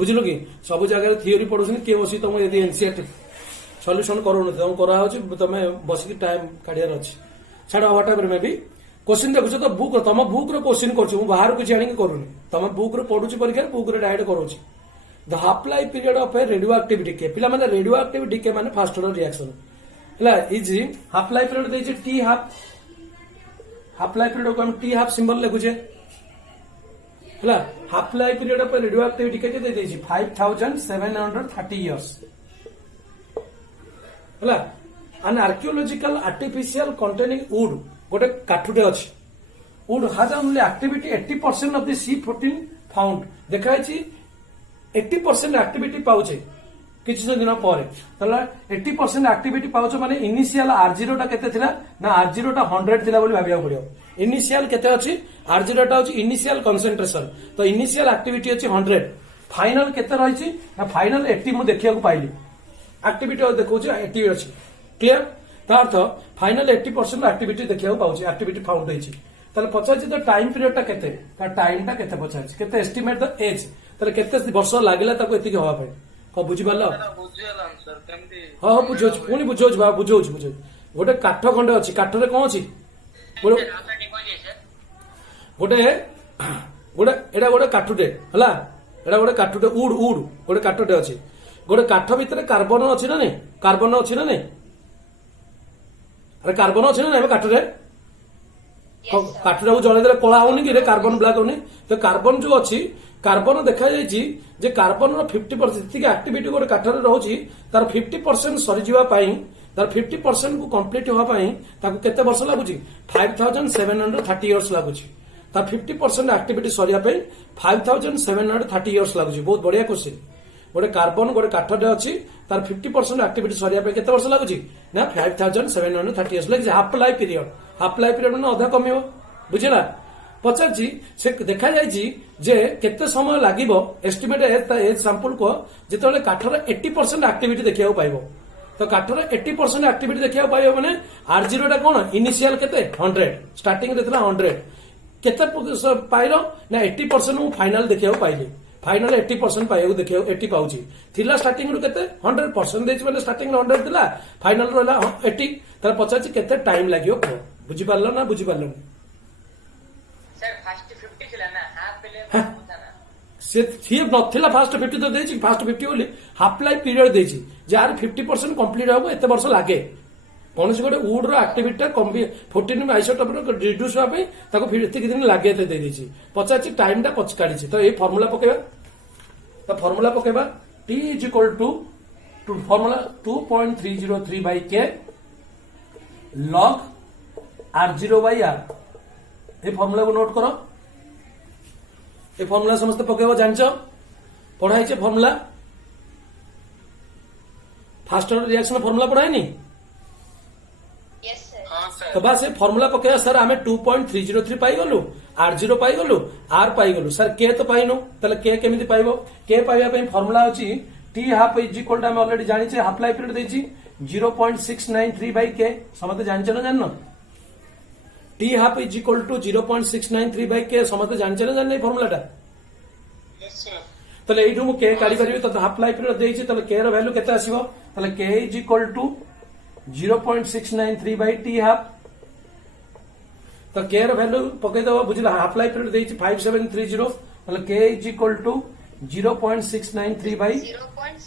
बुझिलो कि सब जगह थियोरी पढुछन के बसी तुम यदि एनसीईआरटी सॉल्यूशन करूनो तुम करा होछि तुम बसी टाइम काढियार अछि छाड़ व्हाटएवर में भी क्वेश्चन देखुछ तो बुक तुम बुक रो क्वेश्चन करछु बाहर को जानि के करूनी तुम बुक रो पढुछि परीक्षा बुक रे डायरेक्ट करूछि the half life period of a radioactive decay पिला माने रेडियोएक्टिव डीके माने फास्ट ऑर्डर रिएक्शन हला इज हाफ लाइफ पीरियड देछि टी हाफ लाइफ पीरियड को हम टी हाफ सिंबल लिखुछे हला half life period of radioactive decay दे देछि 5730 इयर्स हला an archaeological artificial containing wood गोटे काठुटे अछि wood has only activity 80% of the C14 found देखा छी 80% एक्टिविटी पाउछे किछि दिन पर तला 80% एक्टिविटी पाउछो माने इनिशियल R0 टा केते थिला ना R0 टा 100 थिला बोली भाबिया पड़ियो इनिशियल केते अछि R0 टा अछि इनिशियल कंसंट्रेशन तो इनिशियल एक्टिविटी अछि 100 फाइनल केते रहि छी ना फाइनल 80 मु देखिया को पाइली एक्टिविटी देखौ छी 80 अछि क्लियर तार्थ फाइनल 80% एक्टिविटी देखिया पाउछि एक्टिविटी फाउंड होइछि ताले पचाछि तो टाइम पीरियड टा केते ता टाइम टा केते पचाछि केते एस्टिमेट द एज ताले केते वर्ष लागिला ताको एतिके होवा पय को बुझि पालो बुझियला सर केमति हां बुझो पुनी बुझो बा बुझो गोटे काठ खंडे अछि काठ रे कोन अछि गोटे एडा गोटे काठुटे हला एडा गोटे काठुटे उड गोटे काठुटे अछि गोटे काठ भितरे कार्बन अछि ना नै कार्बन अछि ना नै अरे कार्बन अच्छे ना काठ रे काठ को जले देले कला होनी कि रे कार्बन ब्लैक होनी तो कार्बन जो अच्छी कार्बन देखा जाइए जे कार्बन 50% एक्टिविटी गोटे काठ रे रहउची तार 50% सरी जीवा पाई तार 50% को कंप्लीट होवा पाई ताको केते वर्ष लागुची 5730 इयर्स लागुची तार 50% एक्टिविटी सरिया पाई 5730 इयर्स लागुची बहुत बढ़िया क्वेश्चन गोटे कार्बन गोटे काठटे अच्छी तार 50% एक्टिविटी सरिया पे केते वर्ष लागुची ना 5730 इयर्स लागिଛି half life period half life period मैंने अधा कम बुझला पचार से देखा जे केते समय लागिबो एस्टिमेट एज सैंपल को जिते काठर 80% एक्टिविटी देखा पाइबो तो काठर 80% एक्टिविटी देखा पाइबो माने R0 टा कौन इनिशियल केते 100 स्टार्टिंग रे 100 केते पाइलो ना 80% मु फाइनल देखा पाइली फाइनल 80% पाइबो देखा 80 पाउची थिला स्टार्टिंग रु केते 100% देछि माने स्टार्टिंग रे 100 थिला फाइनल रहला 80 तर पचार केते टाइम लागियो बुझी पारलो ना बुझी पारलो सर फास्ट 50 थिला ना हाफ पेले होता ना सी नथिला फास्ट 50 तो देछि फास्ट 50 बोली हाफ लाइफ पीरियड देछि जार 50% कंप्लीट होबो एते वर्ष लागे कौन गोटे वुड रक्टिविटी 14 आइसोटोप रिड्यूस होगा ताको फिर एतिक दिन लगे दे देछि पचार टाइम टा पछ काढी तो ये फॉर्मूला पकेबा तो फॉर्मूला पकेबा t is equal to formula 2.303 by k log r0 by r ये फॉर्मूला को नोट करो ये फॉर्मूला समस्त पकेबो जानछो पढ़ाई छे formula first order reaction formula पढ़ाई नहीं Yes, sir. हाँ सर तो बस ये फॉर्मूला पकेबा सर आमे 2.303 पाई गलु r0 पाई गलु r पाई गलु सर k तो पाइनु तले k केमिति पाइबो k पाइबा पई फॉर्मूला होची t half is equal to हम ऑलरेडी जानि छे हाफ लाइफ पीरियड देछि 0.693 बाय k समते जानछे ना जाननो t half is equal to 0.693 by k समते जानछे ना जाननै फॉर्मूलाटा यस सर तले एइठु मु k काढी परिबे तो हाफ लाइफ पीरियड देछि तले k रो वैल्यू केते आसीबो तले k is equal to 0.693 by t half तो k रो वैल्यू पके दबो बुझला हाफ लाइफ पीरियड देछि 5730 तले k is equal to 0.693 by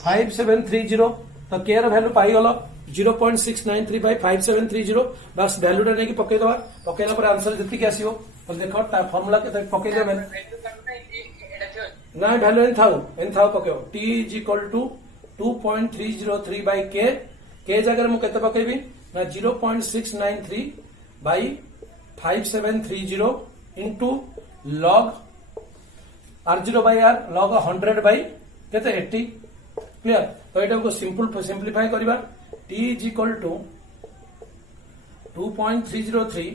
5730 तो k रो वैल्यू पाई गलो 0.693 बाय 5730 बस वैल्यू टा नेकी पके दबा पकेला पर आंसर जति के आसीबो तो देखो ता फार्मूला के पके दे वैल्यू करना एटा थियो ना वैल्यू एन थाउ पकेओ t is equal to 2.303 by k जगह मु केते पकेबी ना 0.693 by 5730 into log r0 by r log 100 by केते 80 क्लियर तो एटा को सिंपलीफाई करबा t is equal to 2.303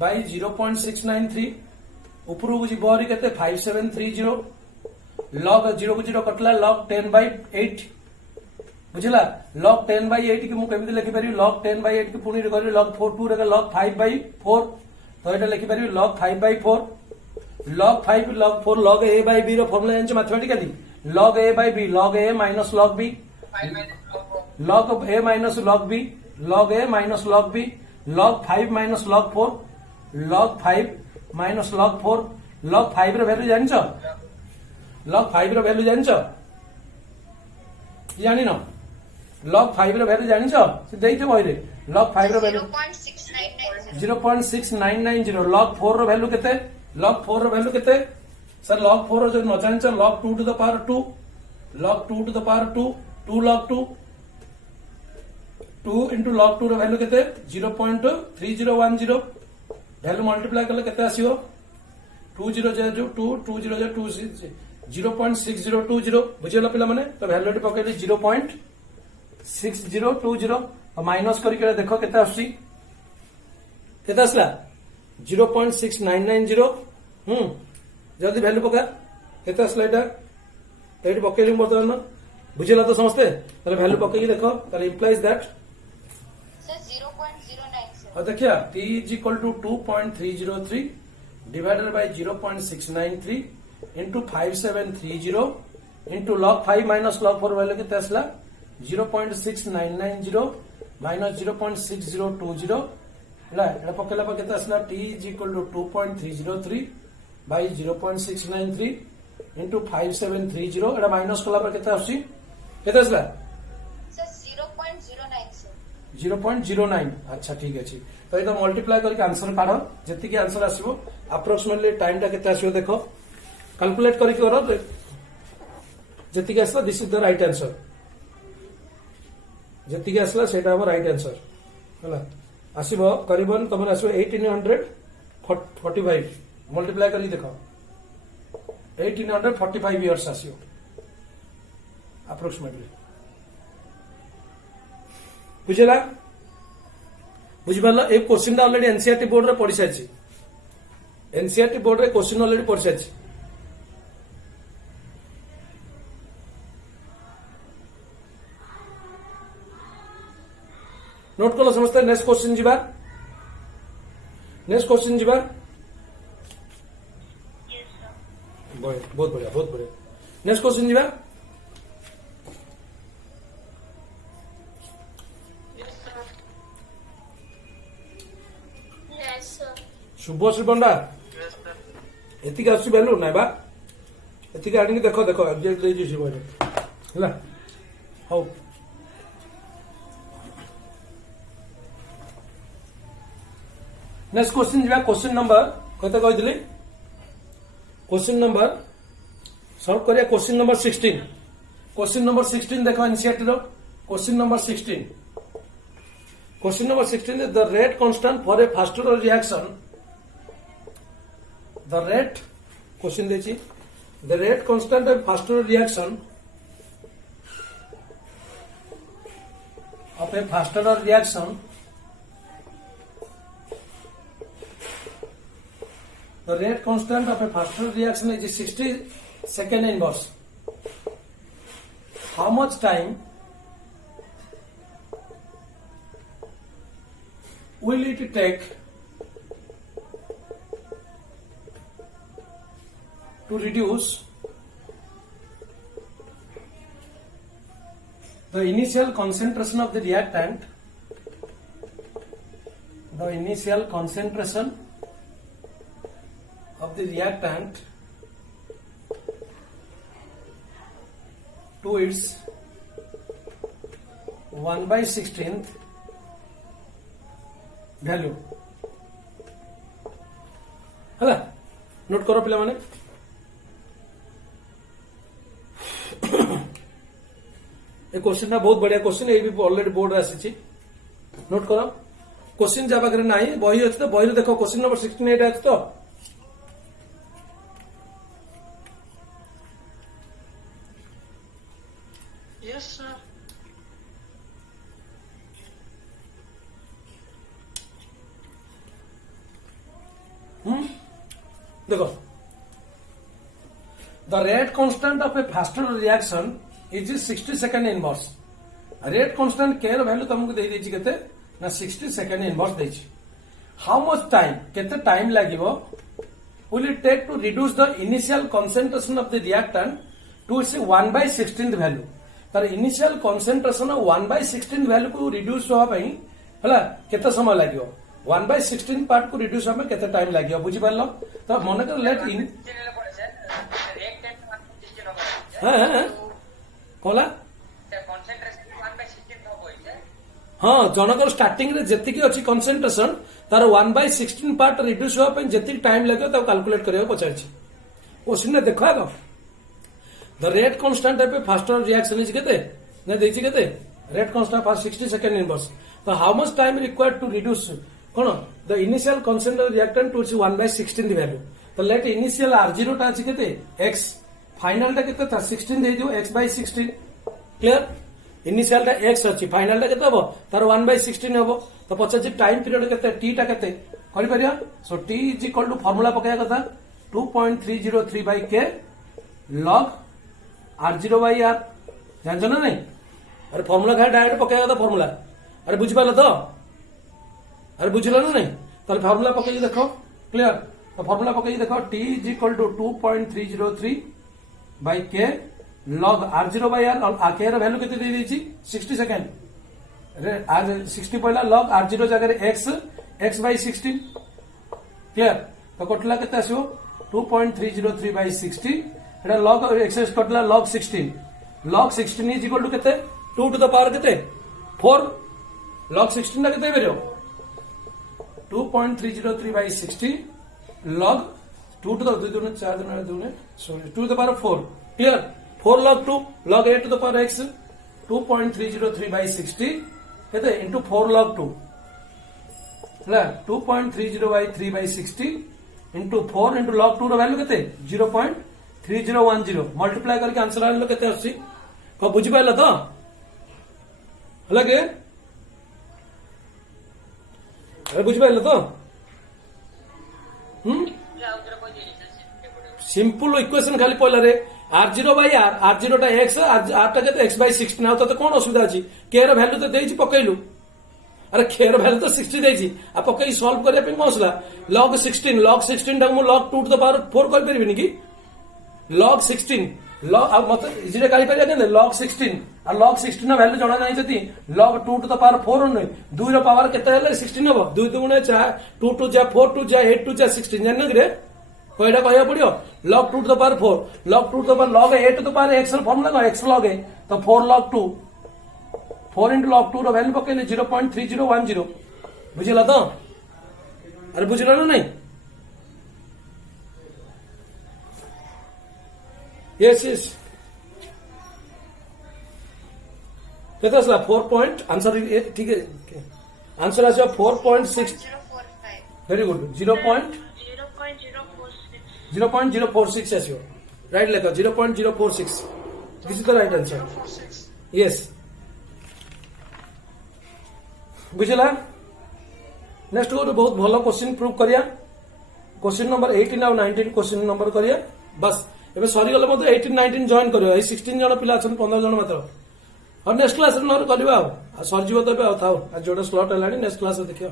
by 0.693 उपरू जी बहरी केते 5730 log 0 को 0 कटला log 10 बाय 8 बुझला log 10 बाय 8 की मु केमिति लिखि परिबी log 10 बाय 8 की पुनी रे करी log 4 2 रे log 5 बाय 4 तो एटा लिखि परिबी log 5 by 4 log 5 log 4 log a bye b रो फार्मूला जानछ mathematically log a bye b log a minus log b 5 minus log a minus log b log a minus log b log 5 minus log 4 log 5 minus log 4 log 5 रो value जानछ log 5 रो value जानछ जानि न log 5 रो value जानछ से देइथे बहिरे log 5 रो वैल्यू 0.6990. 0.6990 log 4 रो वैल्यू केते log 4 रो वैल्यू केते सर log 4 रो जो न जानछ log 2 to the power 2 log 2 to the power 2 2 log 2 2 into log 2 रो वैल्यू केते 0.3010 वैल्यू मल्टीप्लाई करले केते आसीबो 2002 2002 0.6020 बुझिला पिला माने तो वैल्यू टी पकेली 0.6020 और माइनस करके देखो केते आसी केते आसला 0.6990 जल्दी वैल्यू पका केते आसला एटा एटी पकेली बर्तमान बुझिला तो समझते ताले वैल्यू पकेली देखो ताले इंप्लाइज दैट Sir, 0.09, sir. और देखिए t is equal to 2.303 by बाय 0.693 into 5730 into log 5 minus log 4 value कितना आसला 0.6990 माइनस 0.6020 ହେଲା ଏଟା ପକେଇଲା ପରେ କେତେ ଆସିଲା t is equal to 2.303 by 0.693 into 5730 ଏଟା ମାଇନସ କଲା ପରେ କେତେ ଆସୁଛି କେତେ ଆସିଲା Sir, 0.09, sir. 0.09 अच्छा ठीक अछि तो एटा मल्टीप्लाई करके आंसर काढ जति की आंसर आसीबो अप्रोक्सीमेटली टाइम टा केते आसीबो देखो कैलकुलेट करके करो जति की आसला this is the right answer जति की आसला सेटा हम राइट आंसर होला आसीबो करीबन तमन आसीबो 1845 मल्टीप्लाई करके देखो 1845 इयर्स आसीबो अप्रोक्सीमेटली बुझला बुझिपार ए क्वेश्चन ऑलरेडी एनसीईआरटी बोर्ड रे पढ़ी सारी एनसीईआरटी बोर्ड रे क्वेश्चन ऑलरेडी पढ़ी सारी नोट कल समस्ते नेक्स्ट क्वेश्चन जीवा नेक्स्ट क्वेश्चन जीवा बहुत बढ़िया बहुत बढ़िया नेक्स्ट क्वेश्चन जीवा शुभ श्री पंडा एतिक आसुची भैल्यू ना बा एतिक आनी देख देख एग्जैक्ट दे जी है हौ नेक्स्ट क्वेश्चन जीवा क्वेश्चन नंबर कते कहितली क्वेश्चन नंबर सॉल्व करिया क्वेश्चन नंबर 16 क्वेश्चन नंबर 16 देखो एनसीईआरटी रो question number 16 question number 16 is the rate constant for a faster reaction the rate question देछि the rate constant of faster reaction of a faster reaction the rate constant of a faster reaction is 60 second inverse how much time will it take to reduce the initial concentration of the reactant to its 1/16th value है note करो पिला माने ए question ना बहुत बढ़िया question ये भी already board रे आसी नोट करो क्वेश्चन जा पाखरे नाही बही अछि तो बही देखो क्वेश्चन नंबर 16 एटा अछि तो यस सर देखो the rate constant of a faster reaction is 60 second inverse rate constant के वैल्यू तुमको दे देछि केते ना 60 सेकंड इनवर्स देछि हाउ मच टाइम केते टाइम लागिवो will it take to reduce the initial concentration of the reactant to its 1/16th value तार इनिशियल कंसंट्रेशन 1/16th वैल्यू को रिड्यूस होवा पई हला केते समय लागिवो 1/16 पार्ट को रिड्यूस होवा में केते टाइम लागिवो बुझि पारलो तो मन कर लेट इन हां कोला हाँ जनकर स्टार्टिंग रे जेतिकी अछि कंसंट्रेशन तार 1/16 पार्ट रिड्यूस होवा पे जेतिकी टाइम लागो त कैलकुलेट करियो पचाछि क्वेश्चन ने देखो आगो द रेट कांस्टेंट पे फास्टर रिएक्शन इज केते ने देछि केते rate constant for 60 second inverse तो how much time required to reduce कोन the initial concentration reactant to 1/16 value तो लेट इनिशियल r0 टा अछि केते x फाइनल टा केते था 16 दे दियो x/16 क्लियर इनिशियल टा x अछि फाइनल टा केते हबो तार 1/16 हबो तो पचाछि टाइम पीरियड केते t टा केते करि परिया so t is equal to formula पकाया कथा 2.303 बाय k log r0/r जान ना नहीं अरे फार्मूला खाए डायरेक्ट पकाया कथा फार्मूला अरे बुझ पालो तो अरे बुझलो ना नहीं ताले फार्मूला पकाई देखो क्लियर तो फार्मूला पकाई देखो t is equal to 2.303 by k log r0/r और k ର वैल्यू केते दे देछि 60 सेकंड रे आज 60 पहिला log r0 जगह x/16 क्लियर तो कटला केते आसीबो 2.303 बाय 60 एटा log एक्सेस कटला log 16 इज इक्वल टू केते 2 टू द पावर केते 4 log 16 ना केते बेरो 2.303 by 60 log 2 to the 2 4 2 sorry 2 to the power 4 clear 4 log 2 log 8 to the power x 2.303 by 60 कहते into 4 log 2 है 2.30 by 3 by 60 into 4 into log 2 रो value कहते 0.3010 multiply करके आंसर आलो कहते आसी को बुझि पाइला तो हला के अरे बुझिपारे तो सिंपल इक्वेशन खाली पहला रे r0 बाई r r0 टा x r टा केते x बाई 16 आ तो कोन असुविधा अछि k र वैल्यू तो देछि पकैलु अरे k र वैल्यू तो 60 देछि आ पकई सॉल्व करे पे कोसला log 16 टा मु log 2 टू द पावर 4 कर परबिनी की log 16 log अब मत इजिरे काली परिया केने log 16 आ log 16 वैल्यू जणा नाही जति log 2 टू द पावर 4 नै 2 रो पावर केते हेले 16 हबो 2 दुगुणे 4 2 टू जा 4 टू जा 8 टू जा 16 जान रे कोइडा कहया पड़ियो log 2 to the power 4 log 2 to the power log 8 to the power x रो फॉर्मूला को x log है तो 4 log 2 4 into log 2 रो वैल्यू पकेले 0.3010 बुझिला तो अरे बुझिला ना नहीं यस यस केते असला 4 पॉइंट आंसर ठीक है आंसर आसे 4.6 045 वेरी गुड 0.046 आसियो राइट लेखा 0.046 this is the right answer yes बुझला नेक्स्ट गोटे बहुत भलो क्वेश्चन प्रूव करिया क्वेश्चन नंबर 18 और 19 क्वेश्चन नंबर करिया बस एबे सरी गले मते 18 19 जॉइन करियो ए 16 जण पिला अछन 15 जण मात्र और नेक्स्ट क्लास रे नर करबा आ सर जीव तबे आ थाओ आ जोडा स्लॉट हलानी नेक्स्ट क्लास रे देखियो।